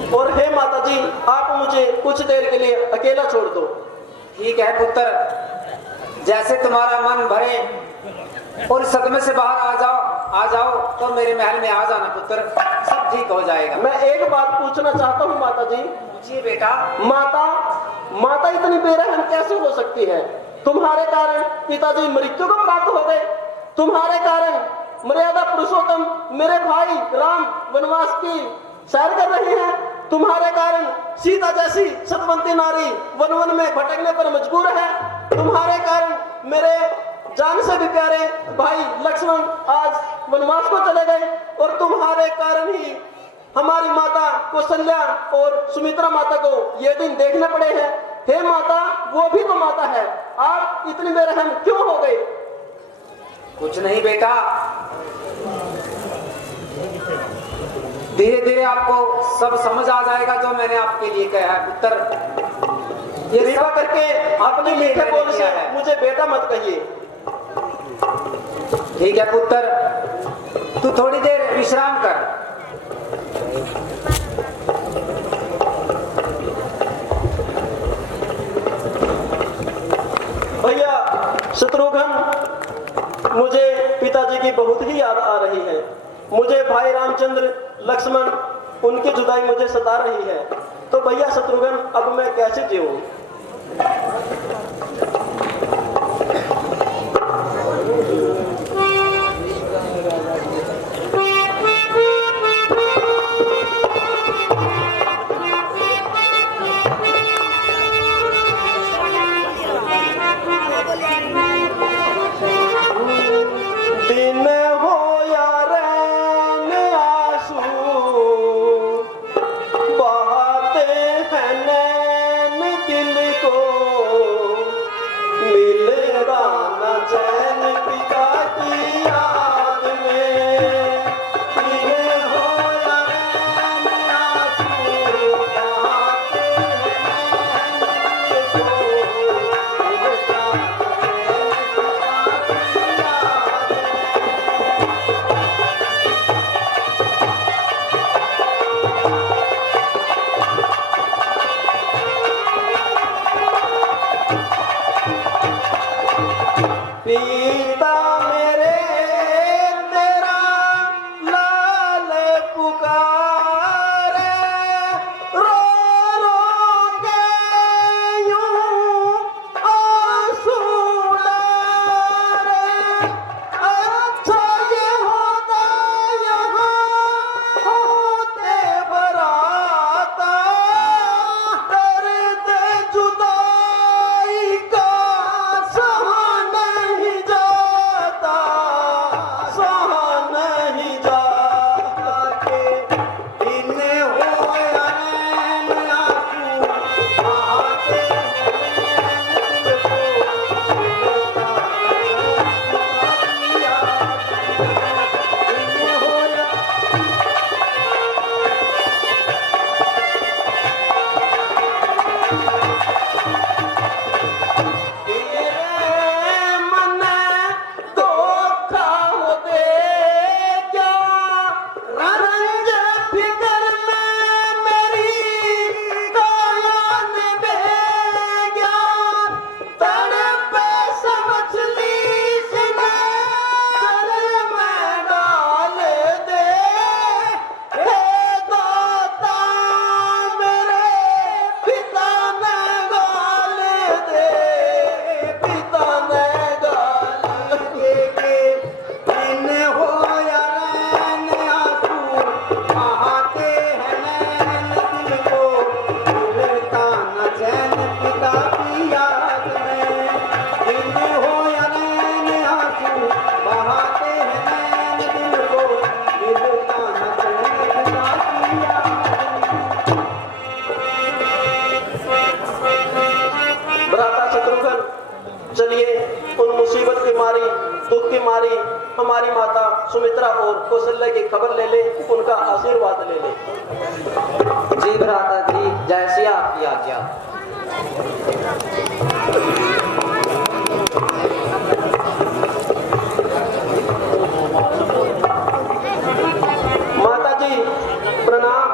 और हे माता जी, आप मुझे कुछ देर के लिए अकेला छोड़ दो। ठीक है पुत्र, जैसे तुम्हारा मन भरे और सदमे से बाहर आ जाओ तो मेरे महल में आ जाना पुत्र, सब ठीक हो जाएगा। मैं एक बात पूछना चाहता हूँ माता जी। पूछिए बेटा। माता इतनी बेरहम कैसे हो सकती है? तुम्हारे कारण पिताजी मृत्यु को प्राप्त हो गए, तुम्हारे कारण मर्यादा पुरुषोत्तम मेरे भाई राम वनवास की सैर कर रहे हैं, तुम्हारे कारण सीता जैसी सतवंती नारी वन वन में भटकने पर मजबूर है, तुम्हारे कारण मेरे जान से भी प्यारे भाई लक्ष्मण आज वनवास को चले गए, और तुम्हारे कारण ही हमारी माता कौशल्या और सुमित्रा माता को ये दिन देखने पड़े हैं। हे माता, वो भी तो माता है, आप इतनी बेरहम क्यों हो गए? कुछ नहीं बेटा, धीरे धीरे आपको सब समझ आ जाएगा जो मैंने आपके लिए कहा है पुत्र। ये कृपा करके अपने मीठे बोल से मुझे बेटा मत कहिए। ठीक है पुत्र, तू थोड़ी देर विश्राम कर। भैया शत्रुघ्न, मुझे पिताजी की बहुत ही याद आ रही है। मुझे भाई रामचंद्र लक्ष्मण उनकी जुदाई मुझे सता रही है। तो भैया शत्रुघ्न, अब मैं कैसे जीऊं? पिता मेरे तेरा लाल पुकारे, रो रो के यूं आंसू डाले। अच्छा ये होता यहाँ होते बराता, दर्द जुदाई का सहा नहीं जाता, सहा नहीं जाता के दिन हो या नैन आंसू बहाते हैं दिल को मिलता दिया। दिन हो या तेरे मन धोखा हो दे क्या, रंज फिकर में मेरी कायन बह गया। तड़पे समझ ली सीने गले में डाल दे, हे दाता मेरे पिता ने गाल दे, पिता ने गाल के दिन हो या नैन आंसू बहाते हैं नैन दिल को मिलता न चैन पिता की याद में। दिन हो या नैन आंसू बहाते हैं नैन दिल को मिलता न चैन पिता की याद में। भ्राता शत्रुघ्न, चलिए उन मुसीबत की मारी दुख की मारी हमारी माता सुमित्रा और कौशल्या की खबर ले ले, उनका आशीर्वाद ले ले। जी भ्राता जी, जैसी आपकी आज्ञा। माता जी प्रणाम।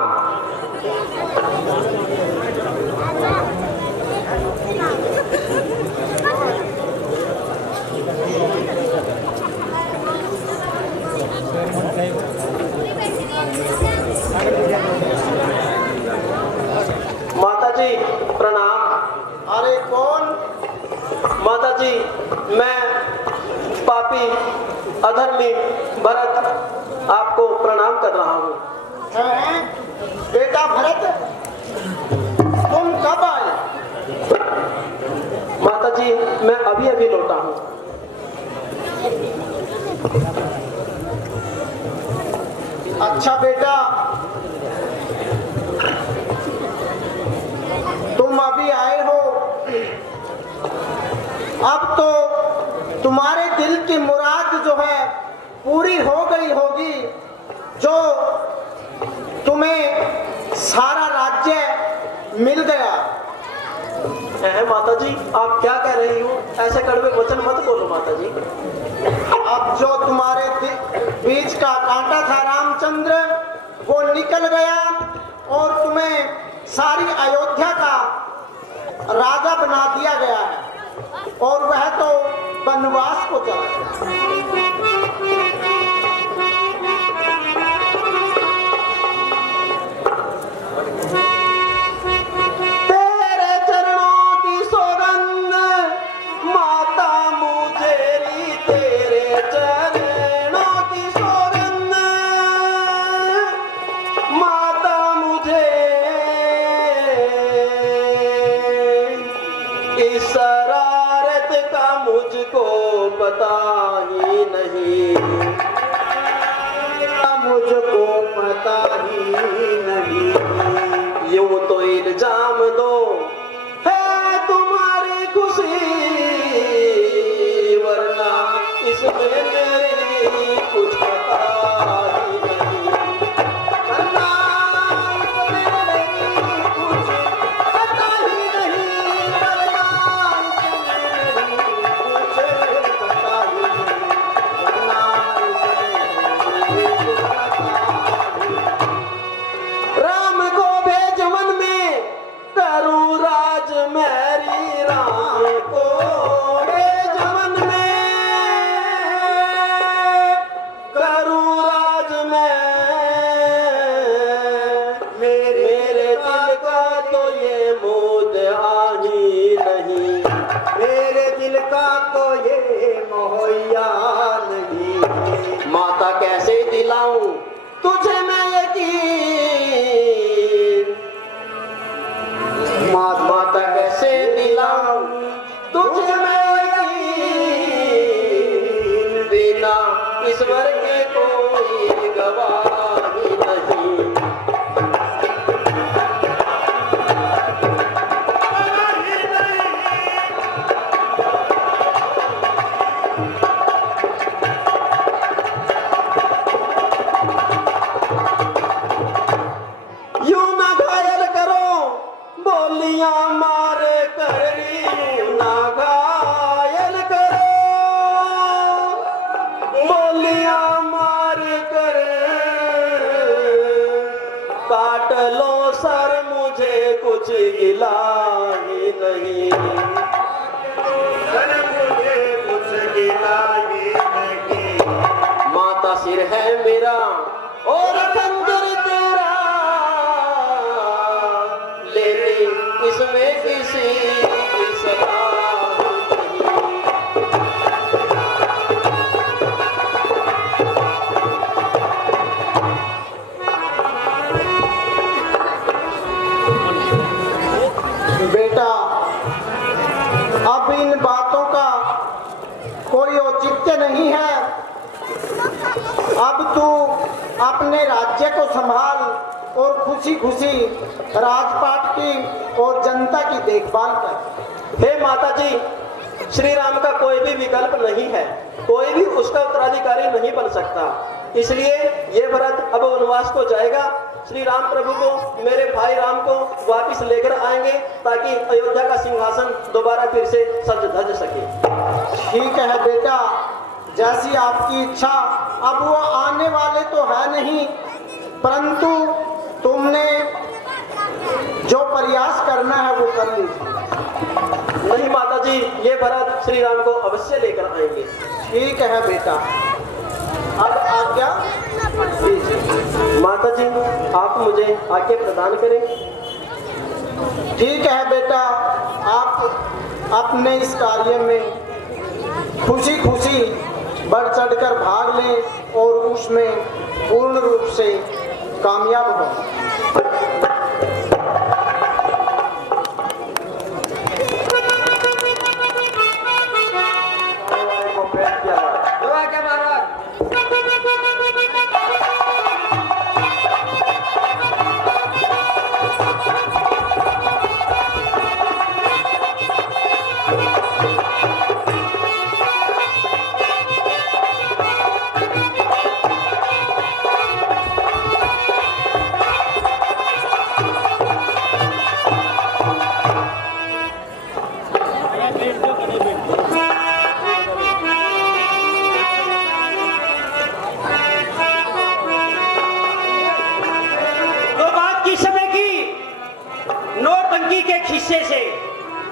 माता जी प्रणाम। अरे कौन? माता जी मैं पापी अधर्मी भरत आपको प्रणाम कर रहा हूँ। बेटा भरत, तुम कब आए? माता जी मैं अभी अभी लौटा हूँ। अच्छा बेटा, तुम अभी आए हो, अब तो तुम्हारे दिल की मुराद जो है पूरी हो गई होगी, जो तुम्हें सारा राज्य मिल गया है। माता जी आप क्या कह रही हो? ऐसे कड़वे वचन मत बोलो माता जी। अब जो तुम्हारे बीच का कांटा था रामचंद्र, वो निकल गया और तुम्हें सारी अयोध्या का राजा बना दिया गया है, और वह तो वनवास को चला गया। तेरे चरणों की सौगंध माता मुझेरी, तेरे चरणों की सौगंध माता मुझे, इस शरारत का मुझको पता ही नहीं, मुझको पता ही नहीं। यूं तो इल्जाम दो है तुम्हारी खुशी, वरना इसमें मेरी कुछ पता ही नहीं। वरना इसमें मेरी कुछ पता ही नहीं, वरना इसमें मेरी कुछ पता ही नहीं, वरना इसमें मेरी कुछ पता ही नहीं। राम को भेज वन में करूँ इन बातों का कोई औचित्य नहीं है। अब तू अपने राज्य को संभाल और खुशी खुशी राजपाट की और जनता की देखभाल कर। हे माता जी, श्री राम का कोई भी विकल्प नहीं है, कोई भी उसका उत्तराधिकारी नहीं बन सकता। इसलिए ये भरत अब वनवास को जाएगा। श्री राम प्रभु को, मेरे भाई राम को वापस लेकर आएंगे ताकि अयोध्या का सिंहासन दोबारा फिर से सज धज सके। ठीक है बेटा, जैसी आपकी इच्छा। अब वो आने वाले तो है नहीं, परंतु तुमने जो प्रयास करना है वो कर लीजिए। नहीं माता जी, ये भरत श्री राम को अवश्य लेकर आएंगे। ठीक है बेटा, अब आज्ञा दीजिए। माता जी, आप मुझे आज्ञा प्रदान करें। ठीक है बेटा, आप अपने इस कार्य में खुशी खुशी बढ़ चढ़कर भाग लें और उसमें पूर्ण रूप से कामयाब हो। खिस्से से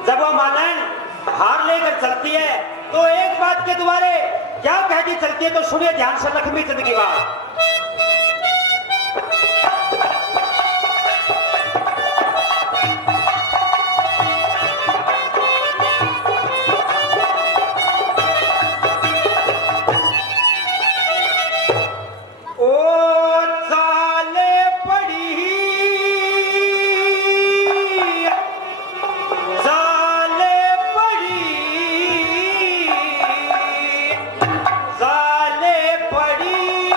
जब वो मालन हार लेकर चलती है तो एक बात के द्वारे क्या कहती चलती है, तो सुनिए ध्यान से लक्ष्मी चंद की बात। साले पड़ी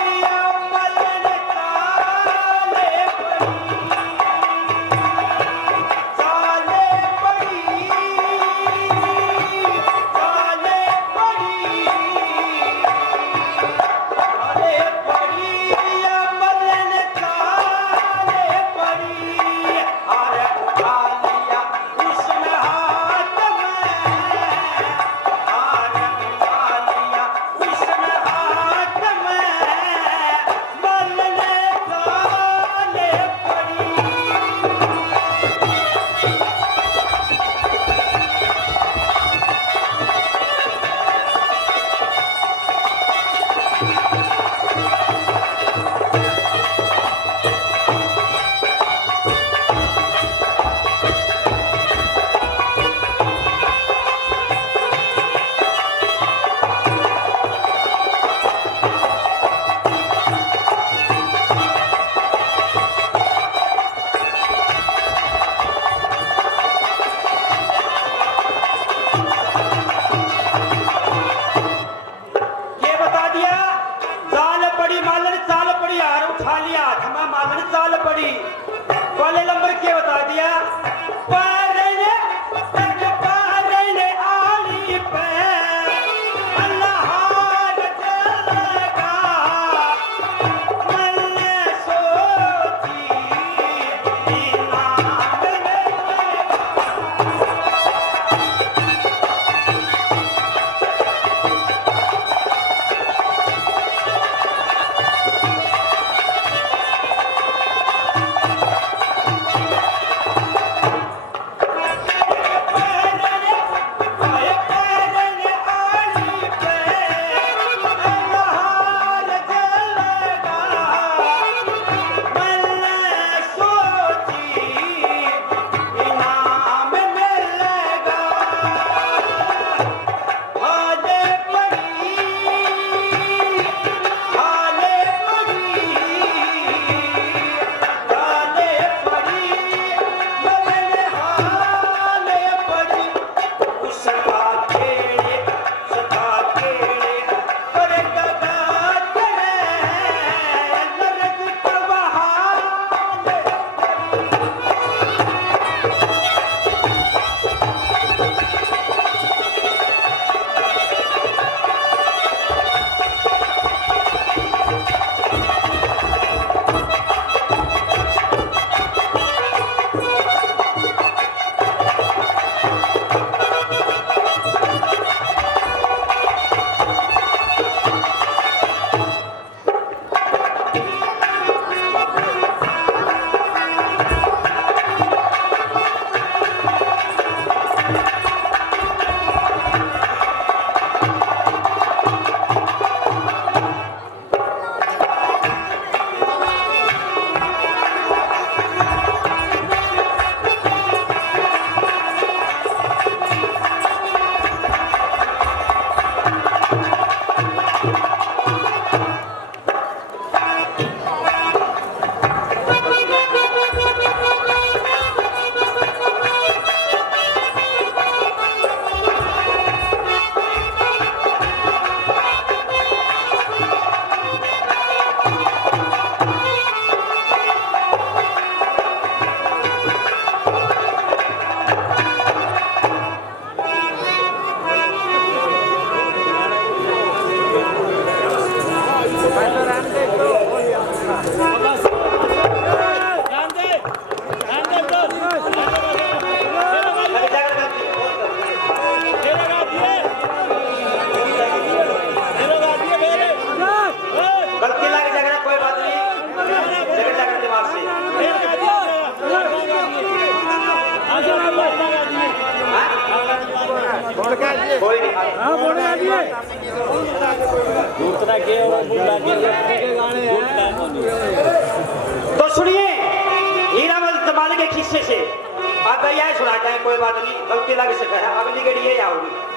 कोई नहीं तो सुनिए हीरामल जमाने के किस्से से आप भैया सुनाते हैं, कोई बात नहीं, गलती लग सकता है, अगली घड़ी ये आओगी।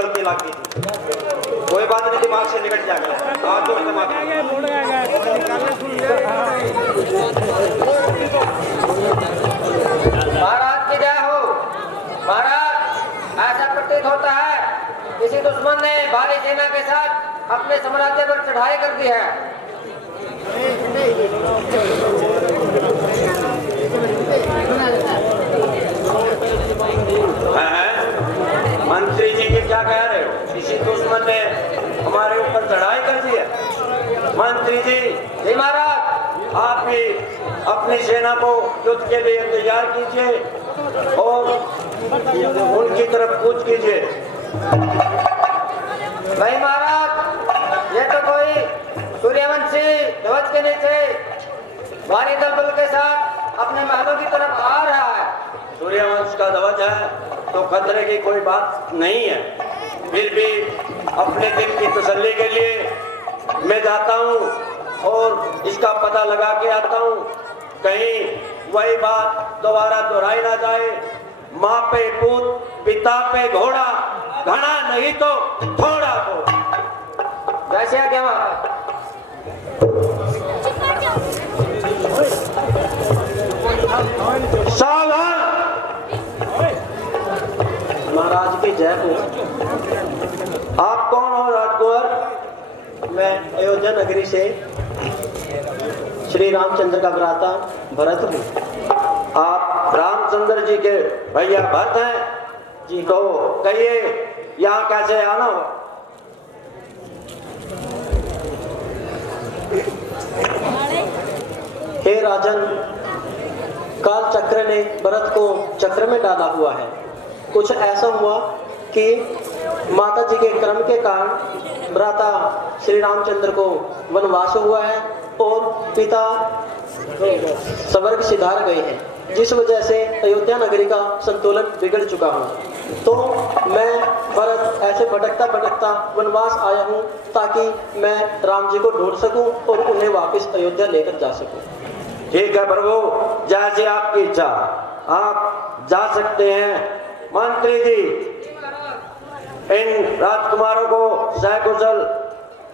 गलती लगी थी। कोई बात नहीं, दिमाग से निकल जाएगा। आज तो दिमाग महाराज की जय हो। महाराज, ऐसा प्रतीत होता है किसी दुश्मन ने भारी सेना के साथ अपने साम्राज्य पर चढ़ाई कर दी है। मंत्री जी की क्या कह रहे हो? किसी दुश्मन ने हमारे ऊपर चढ़ाई कर दी है? मंत्री जी, जी महाराज। आप भी अपनी सेना को युद्ध के लिए तैयार कीजिए और उनकी तरफ कूच कीजिए। भाई महाराज, ये तो कोई सूर्यवंशी ध्वज के नीचे भारी दलबल के साथ अपने महलों की तरफ आ रहा है। सूर्यवंश का ध्वज है तो खतरे की कोई बात नहीं है। फिर भी अपने दिल की तसल्ली के लिए मैं जाता हूँ और इसका पता लगा के आता हूँ, कहीं वही बात दोबारा दोहराई ना जाए। माँ पे पूत, पिता पे घोड़ा, घना नहीं तो थोड़ा को। वैसे क्या महाराज? सावधान। महाराज की जय हो। आप कौन हो राजकुमार? मैं अयोध्या नगरी से श्री रामचंद्र का भ्राता भरत हूँ। आप रामचंद्र जी के भैया भरत हैं जी? तो कहिए यहाँ कैसे आना हो? हे राजन, काल चक्र ने भरत को चक्र में डाला हुआ है। कुछ ऐसा हुआ कि माता जी के कर्म के कारण भ्राता श्री रामचंद्र को वनवास हुआ है और पिता स्वर्ग सिधार गए हैं, जिस वजह से अयोध्या नगरी का संतुलन बिगड़ चुका हूँ। तो मैं भरत ऐसे भटकता भटकता वनवास आया हूँ ताकि मैं राम जी को ढूंढ सकूं और उन्हें वापस अयोध्या लेकर जा सकूं। ठीक है प्रभु, जैसे आपकी इच्छा, आप जा सकते हैं। मंत्री जी, इन राजकुमारों को सकुशल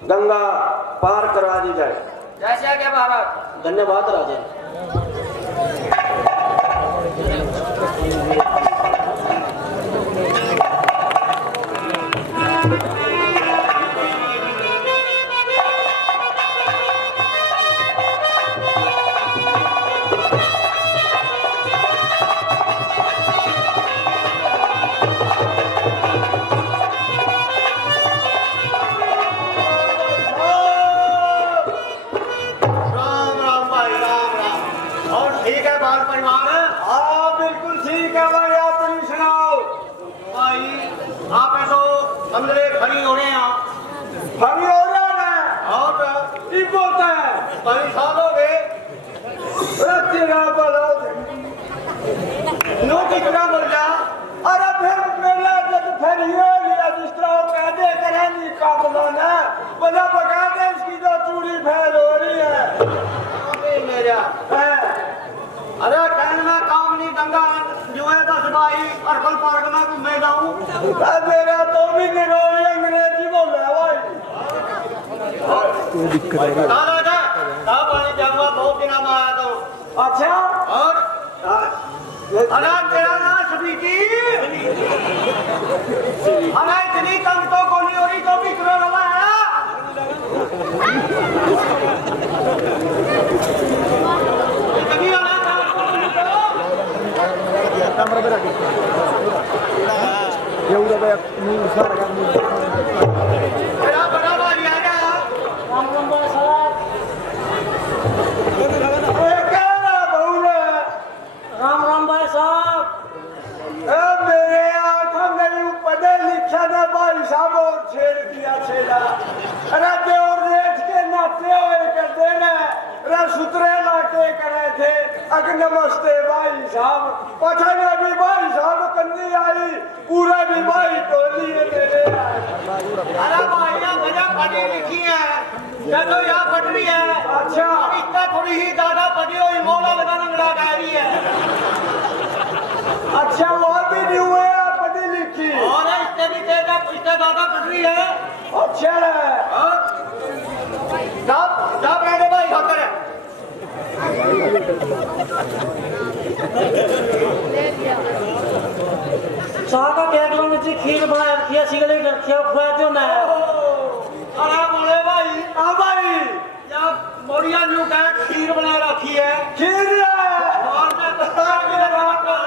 गंगा पार करा दी जाए। जैसे क्या महाराज? धन्यवाद राजन। अरे कहना काम नहीं दंगा जो है 10 भाई अरबल पार्क में घूमे जाऊं। मेरा तो भी निरोली अंग्रेजी बोल रहा भाई। कोई दिक्कत है? पानी जाऊंगा, बहुत दिन में आया तो। अच्छा, और अरे तेरा नाम स्वीटी। अरे इतनी कम तो गोली हो रही तो भी करो लगा है। कैमरा पे रखो। ये उधर पे मुंह सारा का मुंह। मेरा बड़ा भाई आ गया। राम राम बोल साहब। राम राम भाई साहब। मेरे आंखों मेरी पढ़े लिखा ने भाई साहब और छेड़ दिया छेड़ा। अरे देवर रेत के नाते हुए करते ने सुतरे लाके करे थे। अग नमस्ते भाई साहब, पठान भी भाई साहब कंदी आई, पूरा भी भाई टोली है मेरे। अरे भाई ना वजह पढ़ी लिखी है, तो यहाँ पढ़ रही है। अच्छा, इतना थोड़ी ही ज्यादा पढ़ी हुई मौला लगा नंगड़ा कह रही है। अच्छा, वो भी नहीं हुए पढ़ी लिखी और इससे भी तेज उसके दादा पटरी है। अच्छा जा बैठे भाई खाकर है। चाह का क्या किलो में खीर बना रखी है, सिगरेट रखी है, खुआ दो ना। अरे बोले भाई आ भाई या मोरिया न्यू का खीर बना रखी है। खीर और मैं तो मेरे बाप का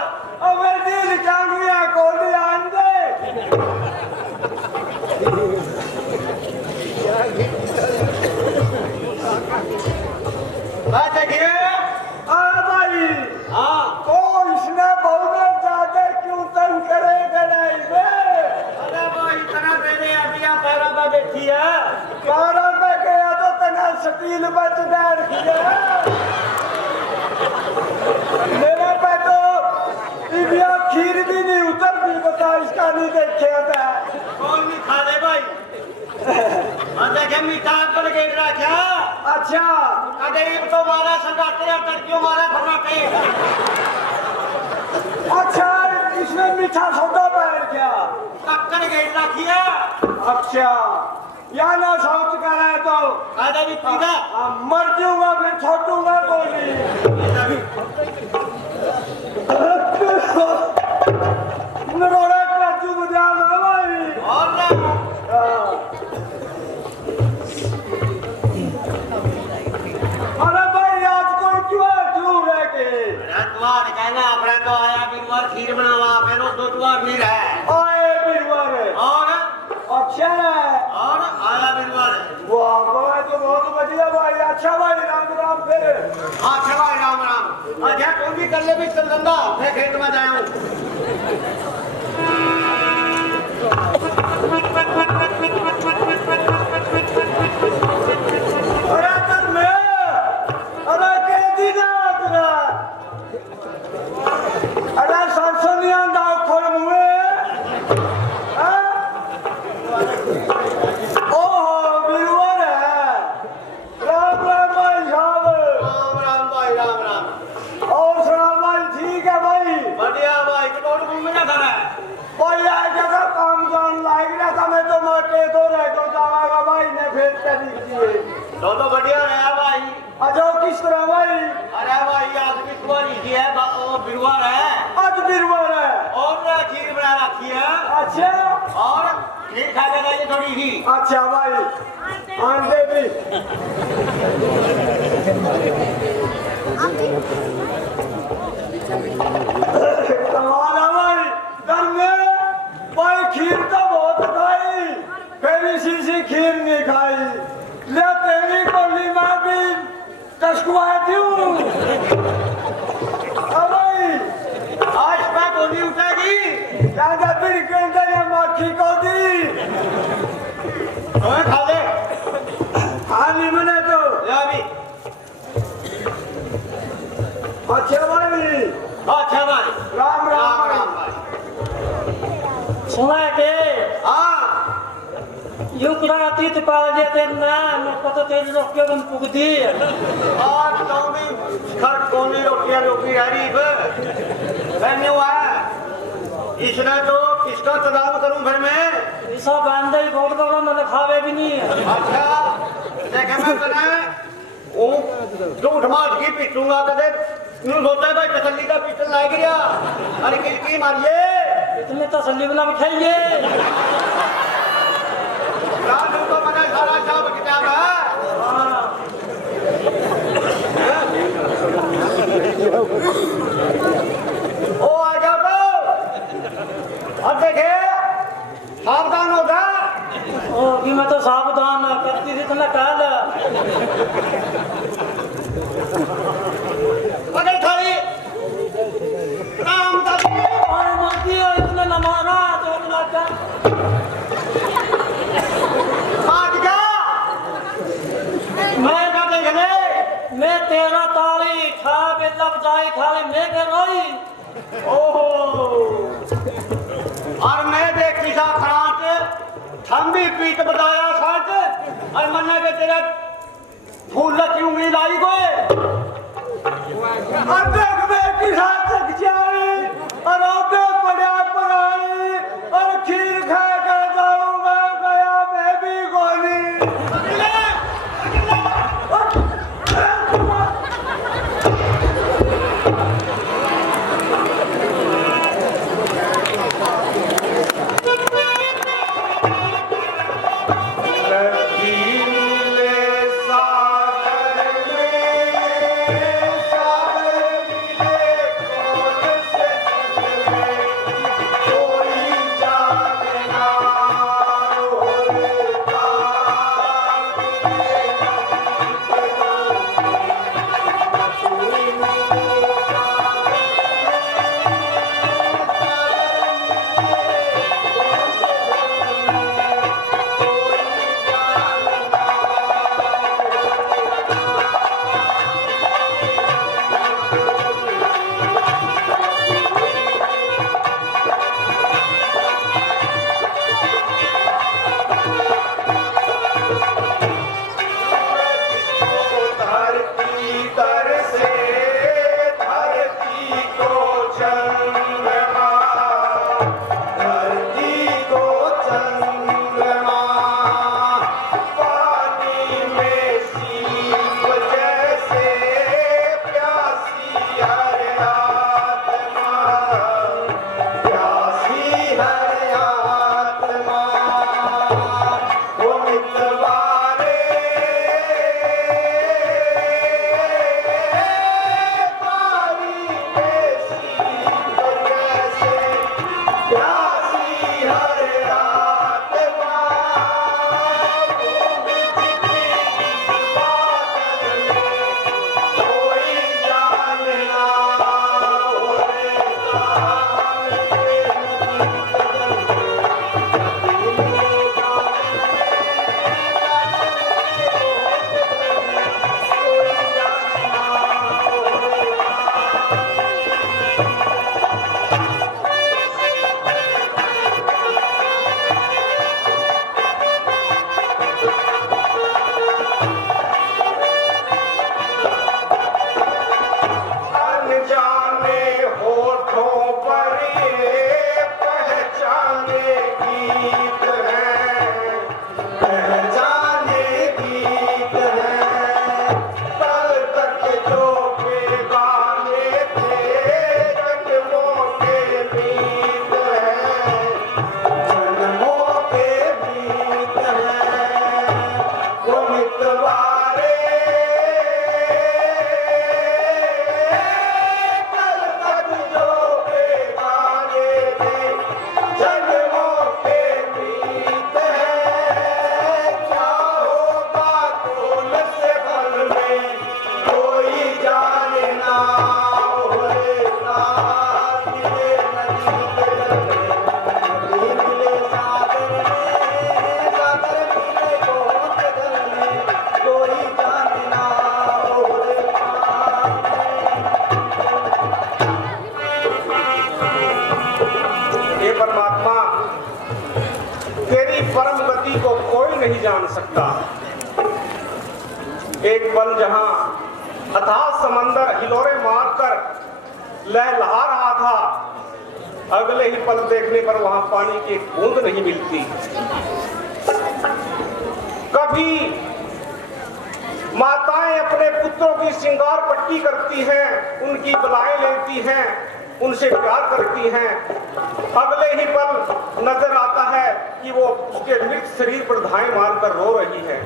अबे दिल चांगिया कोली आंदे बात देखिए। आ भाई हाँ को इसने बहुत ज्यादा क्यों तंग करेगा नहीं बे? अरे भाई इतना देने अभी आप पैरा में बैठी है। बारह पे गया तो तना स्टील बच बैठ गया मेरे पे तो इबिया खीर भी नहीं उतरती, बता इसका नहीं देखे था। कौन नहीं खा ले भाई। देखे मीठा कर के रखा। अच्छा गरीब तो मारा संगाते और लड़कियों मारा फरमाते। अच्छा इसमें मीठा सोडा बैठ गया। टक्कर गेट रखी है। अच्छा या ना सोच कर है तो आधा भी पीना। मर जाऊंगा फिर छोड़ूंगा गोली। नरोड़ा काजू बादाम है भाई। और ना अरे भाई आज कोई क्यों क्यों है के द्वार कहना अपने तो आया बिरवार खीर बनावा फिर वो दो द्वार नहीं रहे। आए बिरवार और अच्छा और आया बिरवार। वाह भाई तो बहुत बढ़िया भाई। अच्छा भाई राम राम फिर। अच्छा भाई राम राम। अच्छा तुम भी कर ले भी चल धंधा मैं खेत में जाया हूँ। अरे तर मैं अरे के दिन आतरा अरे संसनिया दाव खोल मुए ओहो बिरवर है। राम राम भाई साहब। राम राम भाई राम राम। और सुना भाई ठीक है भाई। बढ़िया भाई कटोर घूमने जा रहा है। भाई आज जगह काम जान लाग रहा था मैं तो मोटे तो रह तो जावागा भाई ने फिर तरीक दिए तो बढ़िया रहा भाई। अच्छा किस तरह भाई? अरे भाई आज भी तुम्हारी की है वो बिरवार है। आज बिरवर है और खीर बना रखी है। अच्छा और खीर खा के जाइए थोड़ी सी। अच्छा भाई अंडे भी कमाल है भाई। घर में भाई खीर तो बहुत खाई फिर इसी सी खीर नहीं खाई ले तेरी कोली में भी टसकुआ दूं। भाई आज मैं गोली उठेगी। ज्यादा फिर के अंदर ये मक्खी को दी तुम्हें खा ले। हानि मने तो ले अभी। अच्छा भाई अच्छा भाई राम राम राम राम भाई। सुना के हाँ युक्रा अतीत पाल देते ना मैं पता तेरी रोके बन पुगदी। आज तो भी घर कोनी रोटियां रोटी रह रही है। हुआ इसने तो किसका तदाव करूं घर में। ऐसा बांधे ही बहुत करो मैं खावे भी नहीं। अच्छा देखे मैं कने वो झूठ मार की पीटूंगा कदे न्यू सोचा है भाई तसल्ली का पिस्टल लाए गिरा। अरे किसकी मारिए इतने तसल्ली बना बिठाइए। राजू को मैंने सारा शाम किताब है। ओ आ जाओ तो अब देखे सावधान हो जा। ओ कि मैं तो सावधान करती थी इतना काल। अरे थाली राम दादी और मर्दी हो इतना न मारा तो लगा आज का मैं का देखने मैं तेरा ताली खा के लब जाई थाली मैं के रोई। ओहो और मैं देखी सा खराट हम भी पीट बताया साथ और मन्ना के तेरा फूल लगी उंगली लाई कोई। अब देख मैं किसान तक जाए और औटे पड़ा पड़ाई और खीर खा कर जाऊं गति को कोई नहीं जान सकता। एक पल जहां अथाह समंदर हिलोरे मारकर लहलहा रहा था, अगले ही पल देखने पर वहां पानी की एक बूंद नहीं मिलती। कभी माताएं अपने पुत्रों की श्रृंगार पट्टी करती हैं, उनकी बलाएं लेती हैं, उनसे प्यार करती हैं, अगले ही पल नजर आता है कि वो उसके मृत शरीर पर धाएं मारकर रो रही है।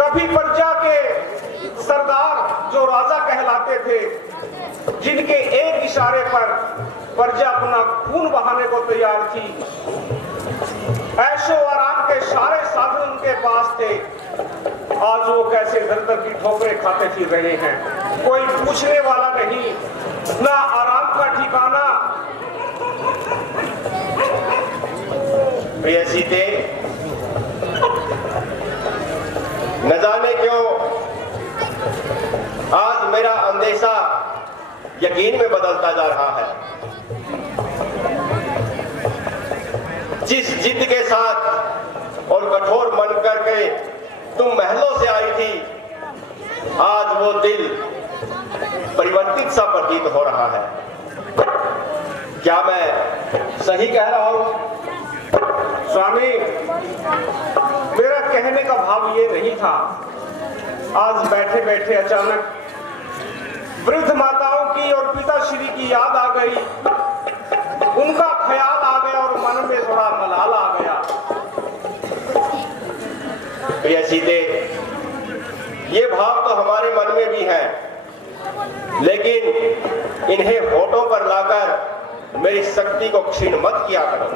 कभी प्रजा के सरदार जो राजा कहलाते थे, जिनके एक इशारे पर प्रजा अपना खून बहाने को तैयार थी, ऐशो आराम के सारे साधन उनके पास थे, आज वो कैसे दर-दर की ठोकरें खाते फिर रहे हैं। कोई पूछने वाला नहीं, ना आराम का ठिकाना। प्रिय सीते, न जाने क्यों आज मेरा अंदेशा यकीन में बदलता जा रहा है। जिस जिद के साथ और कठोर मन करके तुम महलों से आई थी, आज वो दिल परिवर्तित सा प्रतीत हो रहा है। क्या मैं सही कह रहा हूं? स्वामी, मेरा कहने का भाव ये नहीं था। आज बैठे बैठे अचानक वृद्ध माताओं की और पिताश्री की याद आ गई, उनका ख्याल आ गया और मन में थोड़ा मलाल आ गया। प्रिय सीते, ये भाव तो हमारे मन में भी है, लेकिन इन्हें होठों पर लाकर मेरी शक्ति को क्षीण मत किया करो।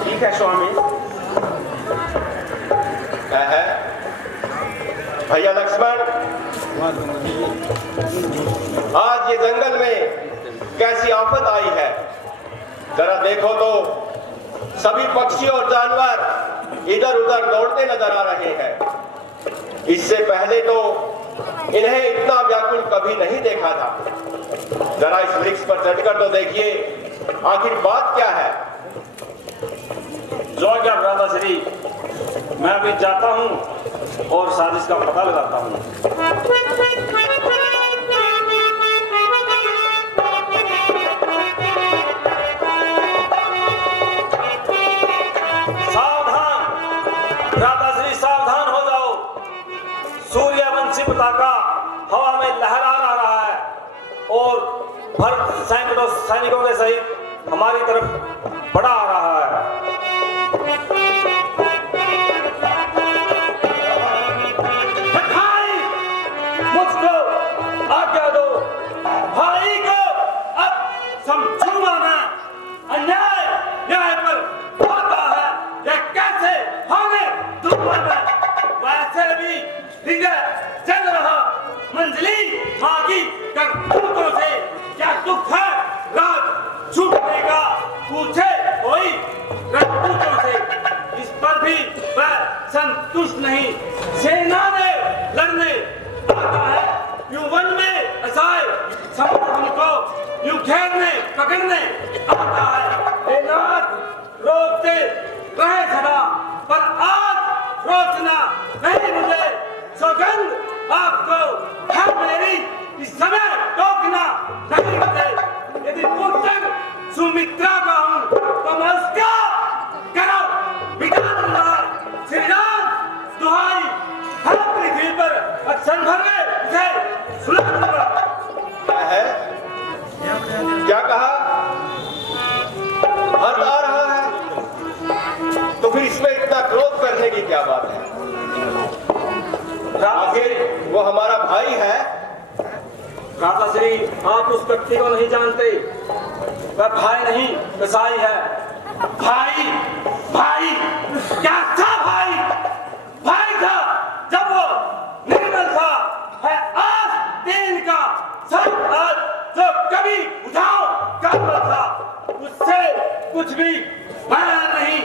ठीक है स्वामी। है भैया लक्ष्मण, आज ये जंगल में कैसी आफत आई है, जरा देखो तो सभी पक्षी और जानवर इधर उधर दौड़ते नजर आ रहे हैं। इससे पहले तो इन्हें इतना व्याकुल कभी नहीं देखा था। जरा इस वृक्ष पर चढ़कर तो देखिए, आखिर बात क्या है। जो क्या राधा श्री, मैं अभी जाता हूं और साजिश का पता लगाता हूं। सावधान राधा श्री, सावधान हो जाओ। सूर्यवंशी पताका हवा में लहरा रहा है और भरत सैकड़ों सैनिकों के सहित हमारी तरफ बढ़ा आ रहा है। मुझको आज्ञा दो, भाई को अब समझूंगा मैं। अन्याय न्याय पर होता है, यह कैसे होने दूंगा मैं। वैसे भी दिग्गज चल रहा मंजली माँ की करतूतों से क्या दुख है राज छूटने का, पूछे कोई करतूतों से। इस पर भी वह संतुष्ट नहीं। सेना ने लड़ने आता है, यूं वन में असाए समुद्र हमको यूं घेरने पकड़ने आता है। हे नाथ, रोकते रहे सदा, पर आज रोकना नहीं मुझे। सौगंध आपको है मेरी, इस समय रोकना नहीं मुझे। यदि पुत्र सुमित्रा का हूं तो मैं उसका करो बिता दूंगा। श्री राम दुहाई हर पृथ्वी पर अक्षर भर में उसे सुना दूंगा। क्या है? क्या कहा? हर्ष आ रहा है तो फिर इसमें इतना क्रोध करने की क्या बात है? आखिर वो हमारा भाई है। राधा श्री, आप उस व्यक्ति को नहीं जानते। वह भाई नहीं, कसाई है। भाई भाई क्या था? भाई भाई था जब वो निर्मल था, है आज तेल का सब आज जो कभी उठाओ करता था, उससे कुछ भी बड़ा नहीं।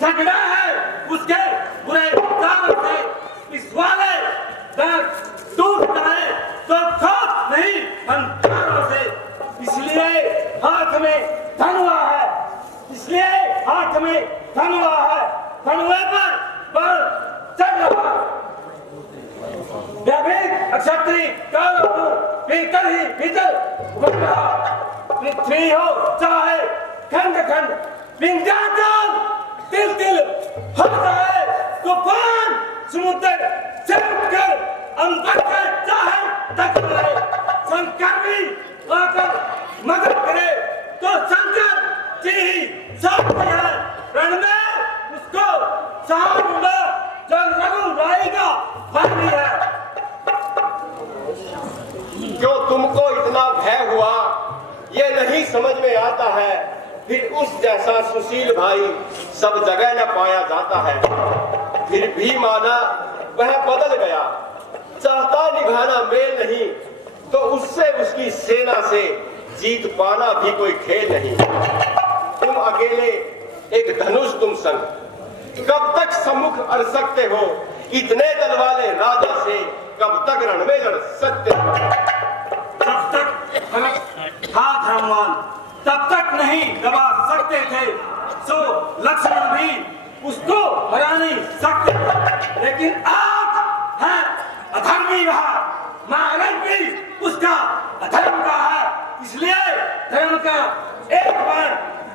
झगड़ा है उसके बुरे कारण से। इस वाले दर्द टूट जाए तो खौफ नहीं हंकारों से। इसलिए हाथ में धनुआ है, इसलिए हाथ में धनुआ है, धनुए पर बल चल रहा। क्षत्रिय भीतर ही भीतर घूम रहा। पृथ्वी हो चाहे खंड खंड, विंध्याचल तिल तिल हो जाए, तूफान समुद्र चमकर अंबर के चाहे टकराए, शंकर भी आकर मदद करे तो शंकर जी ही साथ है। रण में उसको सहारूंगा जो रघुराई का भाई है। क्यों तुमको इतना भय हुआ, ये नहीं समझ में आता है। फिर उस जैसा सुशील भाई सब जगह न पाया जाता है। फिर भी माना वह बदल गया, चाहता निभाना मेल नहीं, तो उससे उसकी सेना से जीत पाना भी कोई खेल नहीं। तुम अकेले एक धनुष तुम संग, कब तक सम्मुख अड़ सकते हो? इतने दल वाले राजा से कब तक रण में लड़ सकते हो? जब तक था धर्मवान तब तक नहीं दबा सकते थे, सो लक्ष्मण भी उसको हरा नहीं सकते। लेकिन आज है अधर्मी रहा, महाराज भी उसका अधर्म का है, इसलिए धर्म का एक बार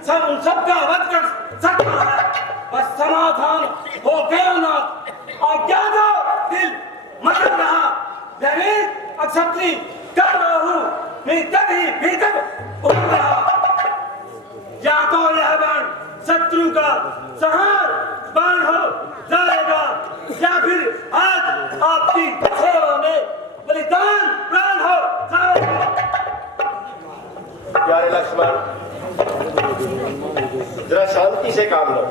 सब उन सबका वध कर सकता है। बस समाधान हो गया ना, आज्ञा दो दिल मचल रहा। अक्षत्री कर रहा हूँ, भीतर ही भीतर उड़ रहा। या तो यह बाण शत्रु का संहार बाण हो जाएगा, या फिर आज आपकी सेवा में बलिदान प्राण हो जाएगा। प्यारे लक्ष्मण, जरा शांति से काम लो।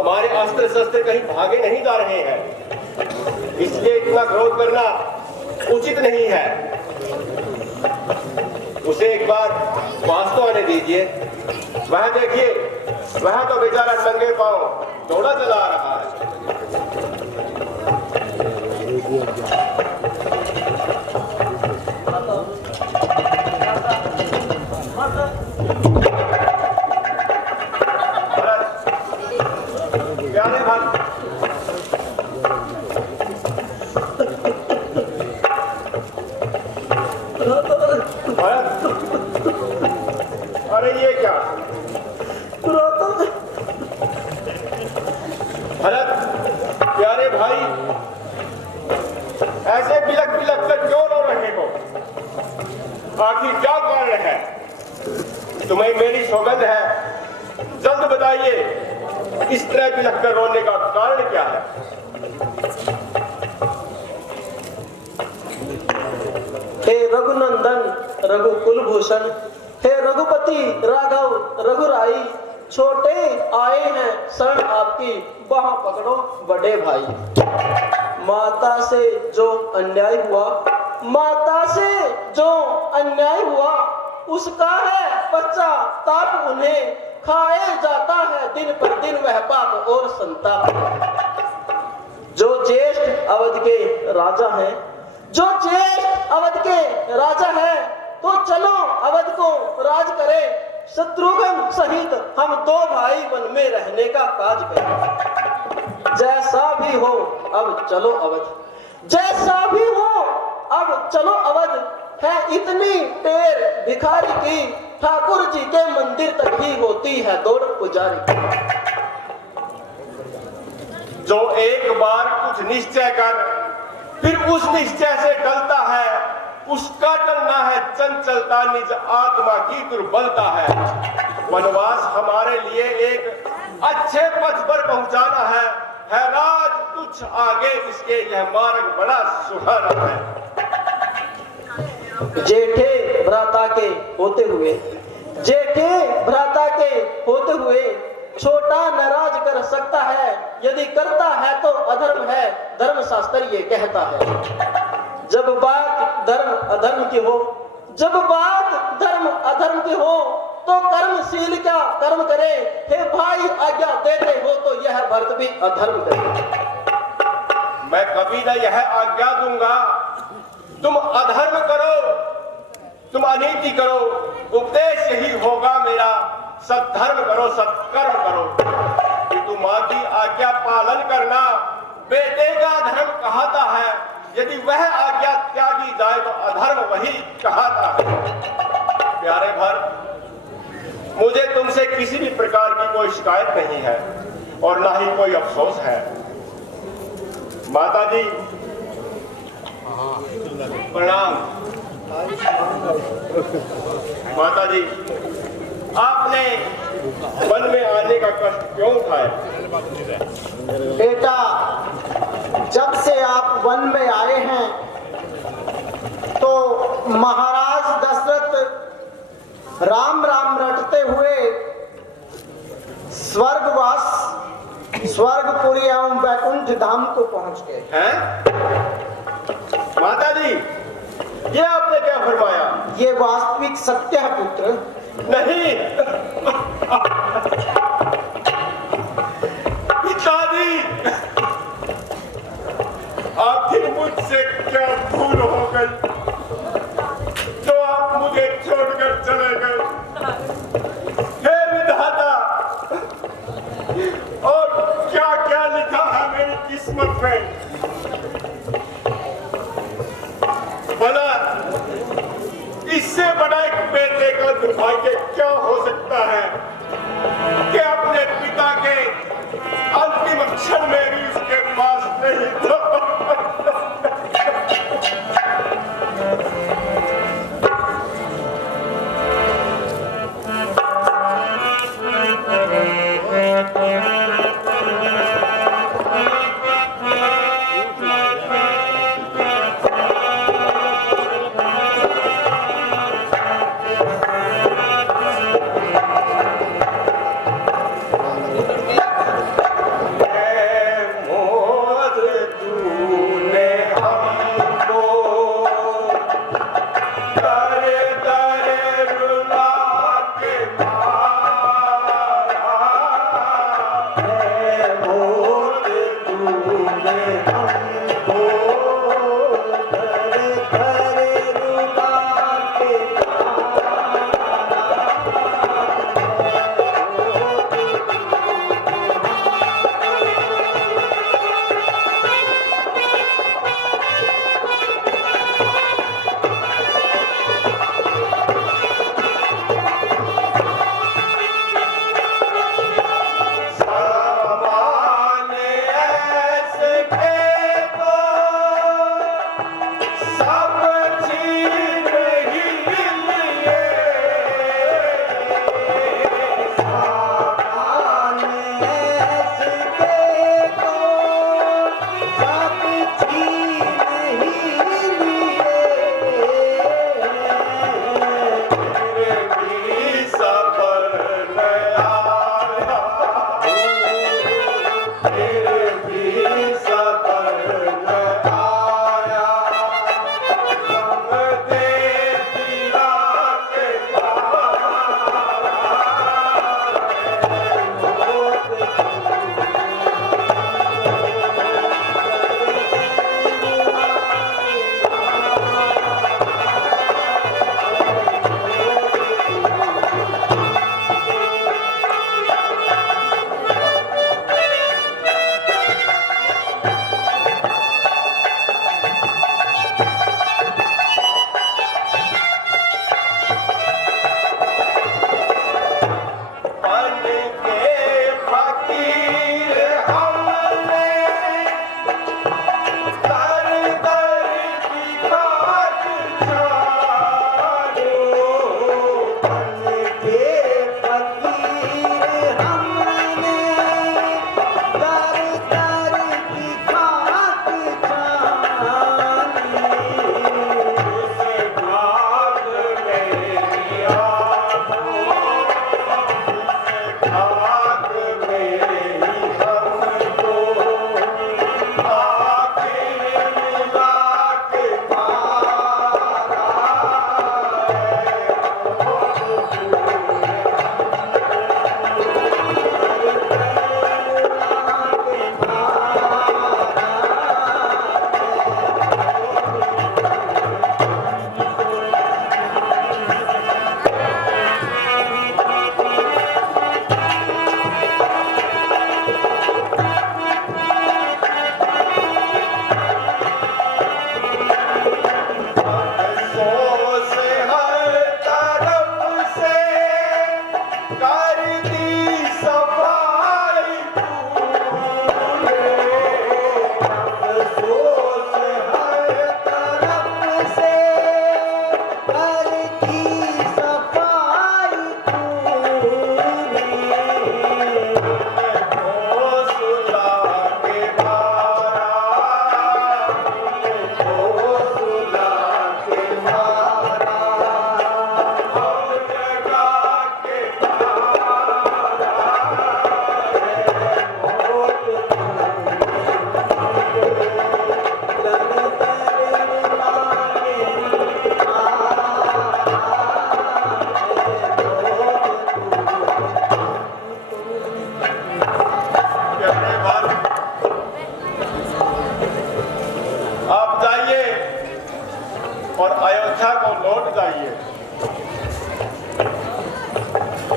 हमारे अस्त्र शस्त्र कहीं भागे नहीं जा रहे हैं, इसलिए इतना क्रोध करना उचित नहीं है। उसे एक बार पास तो आने दीजिए। वह देखिए, वह तो बेचारा नंगे पांव दौड़ा चला आ रहा है। प्यारे भाई, अरे ये क्या भरत, प्यारे भाई, ऐसे बिलक बिलक कर क्यों रो रहे हो? आखिर क्या कारण है? तुम्हें मेरी सौगंध है, जल्द बताइए, इस तरह बिलक कर रोने का कारण क्या है? हे रघुनंदन रघुकुलभूषण, हे रघुपति राघव रघुराई, छोटे आए हैं शरण आपकी, बाह पकड़ो बड़े भाई। माता से जो अन्याय हुआ, माता से जो अन्याय हुआ, उसका है पश्चाताप उन्हें, खाए जाता है दिन पर दिन वह पाप और संताप। जो ज्येष्ठ अवध के राजा हैं, जो ज्येष्ठ अवध के राजा है, तो चलो अवध को राज करे, शत्रुघ्न सहित हम दो भाई वन में रहने का काज करें। जैसा भी हो अब चलो अवध, जैसा भी हो अब चलो अवध, है इतनी टेर भिखारी की, ठाकुर जी के मंदिर तक ही होती है दौड़ पुजारी की। जो एक बार कुछ निश्चय कर फिर उस निश्चय से टलता है, उसका टलना है चंचलता, निज आत्मा की दुर्बलता है। वनवास हमारे लिए एक अच्छे पथ पर पहुंचाना है राज कुछ आगे इसके यह मार्ग बड़ा सुहाना है। जेठे भ्राता के होते हुए, जेठे भ्राता के होते हुए, छोटा नाराज कर सकता है, यदि करता है तो अधर्म है, धर्म शास्त्र ये कहता है। जब बात धर्म अधर्म की हो, जब बात धर्म अधर्म की हो, तो कर्मशील क्या कर्म करे, हे भाई आज्ञा देते हो तो यह भरत भी अधर्म करे। मैं कभी न यह आज्ञा दूंगा तुम अधर्म करो, तुम अनीति करो, उपदेश यही होगा मेरा, सत्धर्म करो, सत्कर्म करो। किंतु माँ की आज्ञा पालन करना बेटे का धर्म कहता है। यदि वह आज्ञा त्यागी जाए तो अधर्म वही कहता है। प्यारे भर, मुझे तुमसे किसी भी प्रकार की कोई शिकायत नहीं है और ना ही कोई अफसोस है। माता जी प्रणाम। माता जी, आपने वन में आने का कष्ट क्यों उठाया? बेटा, जब से आप वन में आए हैं तो महाराज दशरथ राम राम रटते हुए स्वर्गपुरी एवं वैकुंठ धाम को पहुंच गए हैं? माता जी, ये आपने क्या फरमाया? ये वास्तविक सत्य है पुत्र। नहीं पिताजी, आखिर मुझसे क्या भूल हो गई तो आप मुझे छोड़कर चले गए? हे विधाता, और क्या क्या लिखा है मेरी किस्मत में? भला इससे बड़ा एक बेटे का दुर्भाग्य क्या हो सकता है कि अपने पिता के अंतिम क्षण में भी उसके पास नहीं था।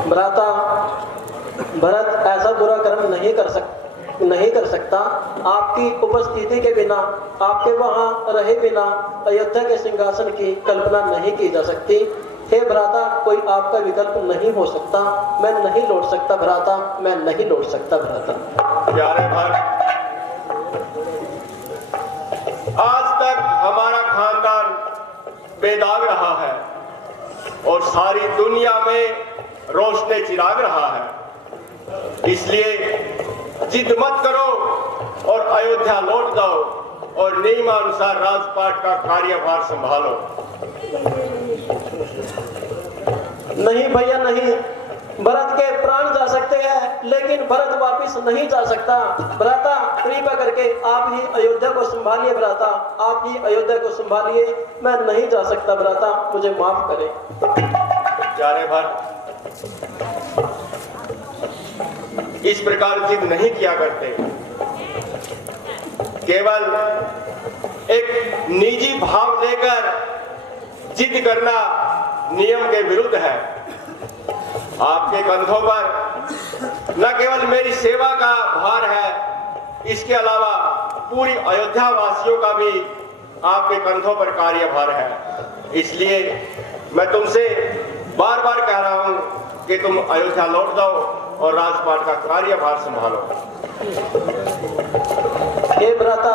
भ्राता, भरत ऐसा बुरा कर्म नहीं कर सकता। आपकी उपस्थिति के बिना, आपके वहां रहे बिना अयोध्या के सिंहासन की कल्पना नहीं की जा सकती। हे भ्राता, कोई आपका विकल्प नहीं हो सकता। मैं नहीं लौट सकता भ्राता, मैं नहीं लौट सकता भ्राता। प्यारे भरत, आज तक हमारा खानदान बेदाग रहा है और सारी दुनिया में रोशनी चिराग रहा है। इसलिए जिद मत करो और अयोध्या लौट जाओ और नियमानुसार राजपाट का कार्यभार संभालो। नहीं भैया नहीं, भरत के प्राण जा सकते हैं लेकिन भरत वापिस नहीं जा सकता। भ्राता, कृपा करके आप ही अयोध्या को संभालिए भ्राता, आप ही अयोध्या को संभालिए। मैं नहीं जा सकता भ्राता, मुझे माफ करें। प्यारे भरत, इस प्रकार जिद नहीं किया करते। केवल एक निजी भाव लेकर जिद करना नियम के विरुद्ध है। आपके कंधों पर न केवल मेरी सेवा का भार है, इसके अलावा पूरी अयोध्या वासियों का भी आपके कंधों पर कार्यभार है। इसलिए मैं तुमसे बार बार कह रहा हूं कि तुम अयोध्या लौट जाओ और राजपाट का कार्यभार संभालो। हे भ्राता,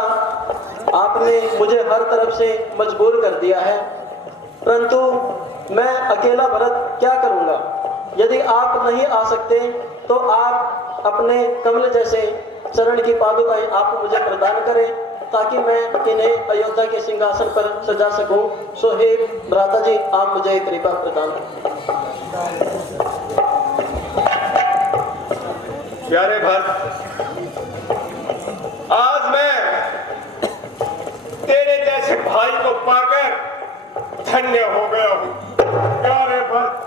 आपने मुझे हर तरफ से मजबूर कर दिया है, परंतु मैं अकेला भरत क्या करूंगा। यदि आप नहीं आ सकते तो आप अपने कमल जैसे चरण की पादुकाएं आप मुझे प्रदान करें ताकि मैं इन्हें अयोध्या के सिंहासन पर सजा सकूं। सो हे भ्राता जी, आप मुझे कृपा प्रदान करें। प्यारे भरत, आज मैं तेरे जैसे भाई को पाकर धन्य हो गया हूं। प्यारे भरत,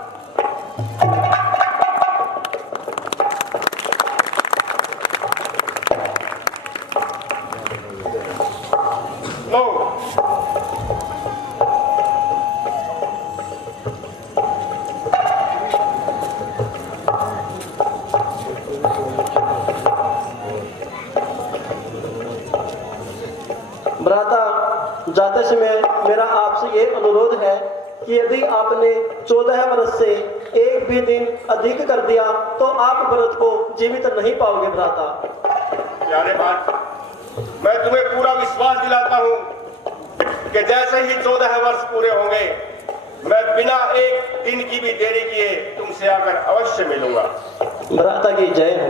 लो भ्राता, जाते समय मेरा आपसे ये अनुरोध है कि यदि आपने 14 वर्ष से एक भी दिन अधिक कर दिया तो आप भरत को जीवित नहीं पाओगे भ्राता। प्यारे भरत, मैं तुम्हें पूरा विश्वास दिलाता हूं कि जैसे ही 14 वर्ष पूरे होंगे मैं बिना एक दिन की भी देरी किए तुमसे आकर अवश्य मिलूंगा। भ्राता की जय हो।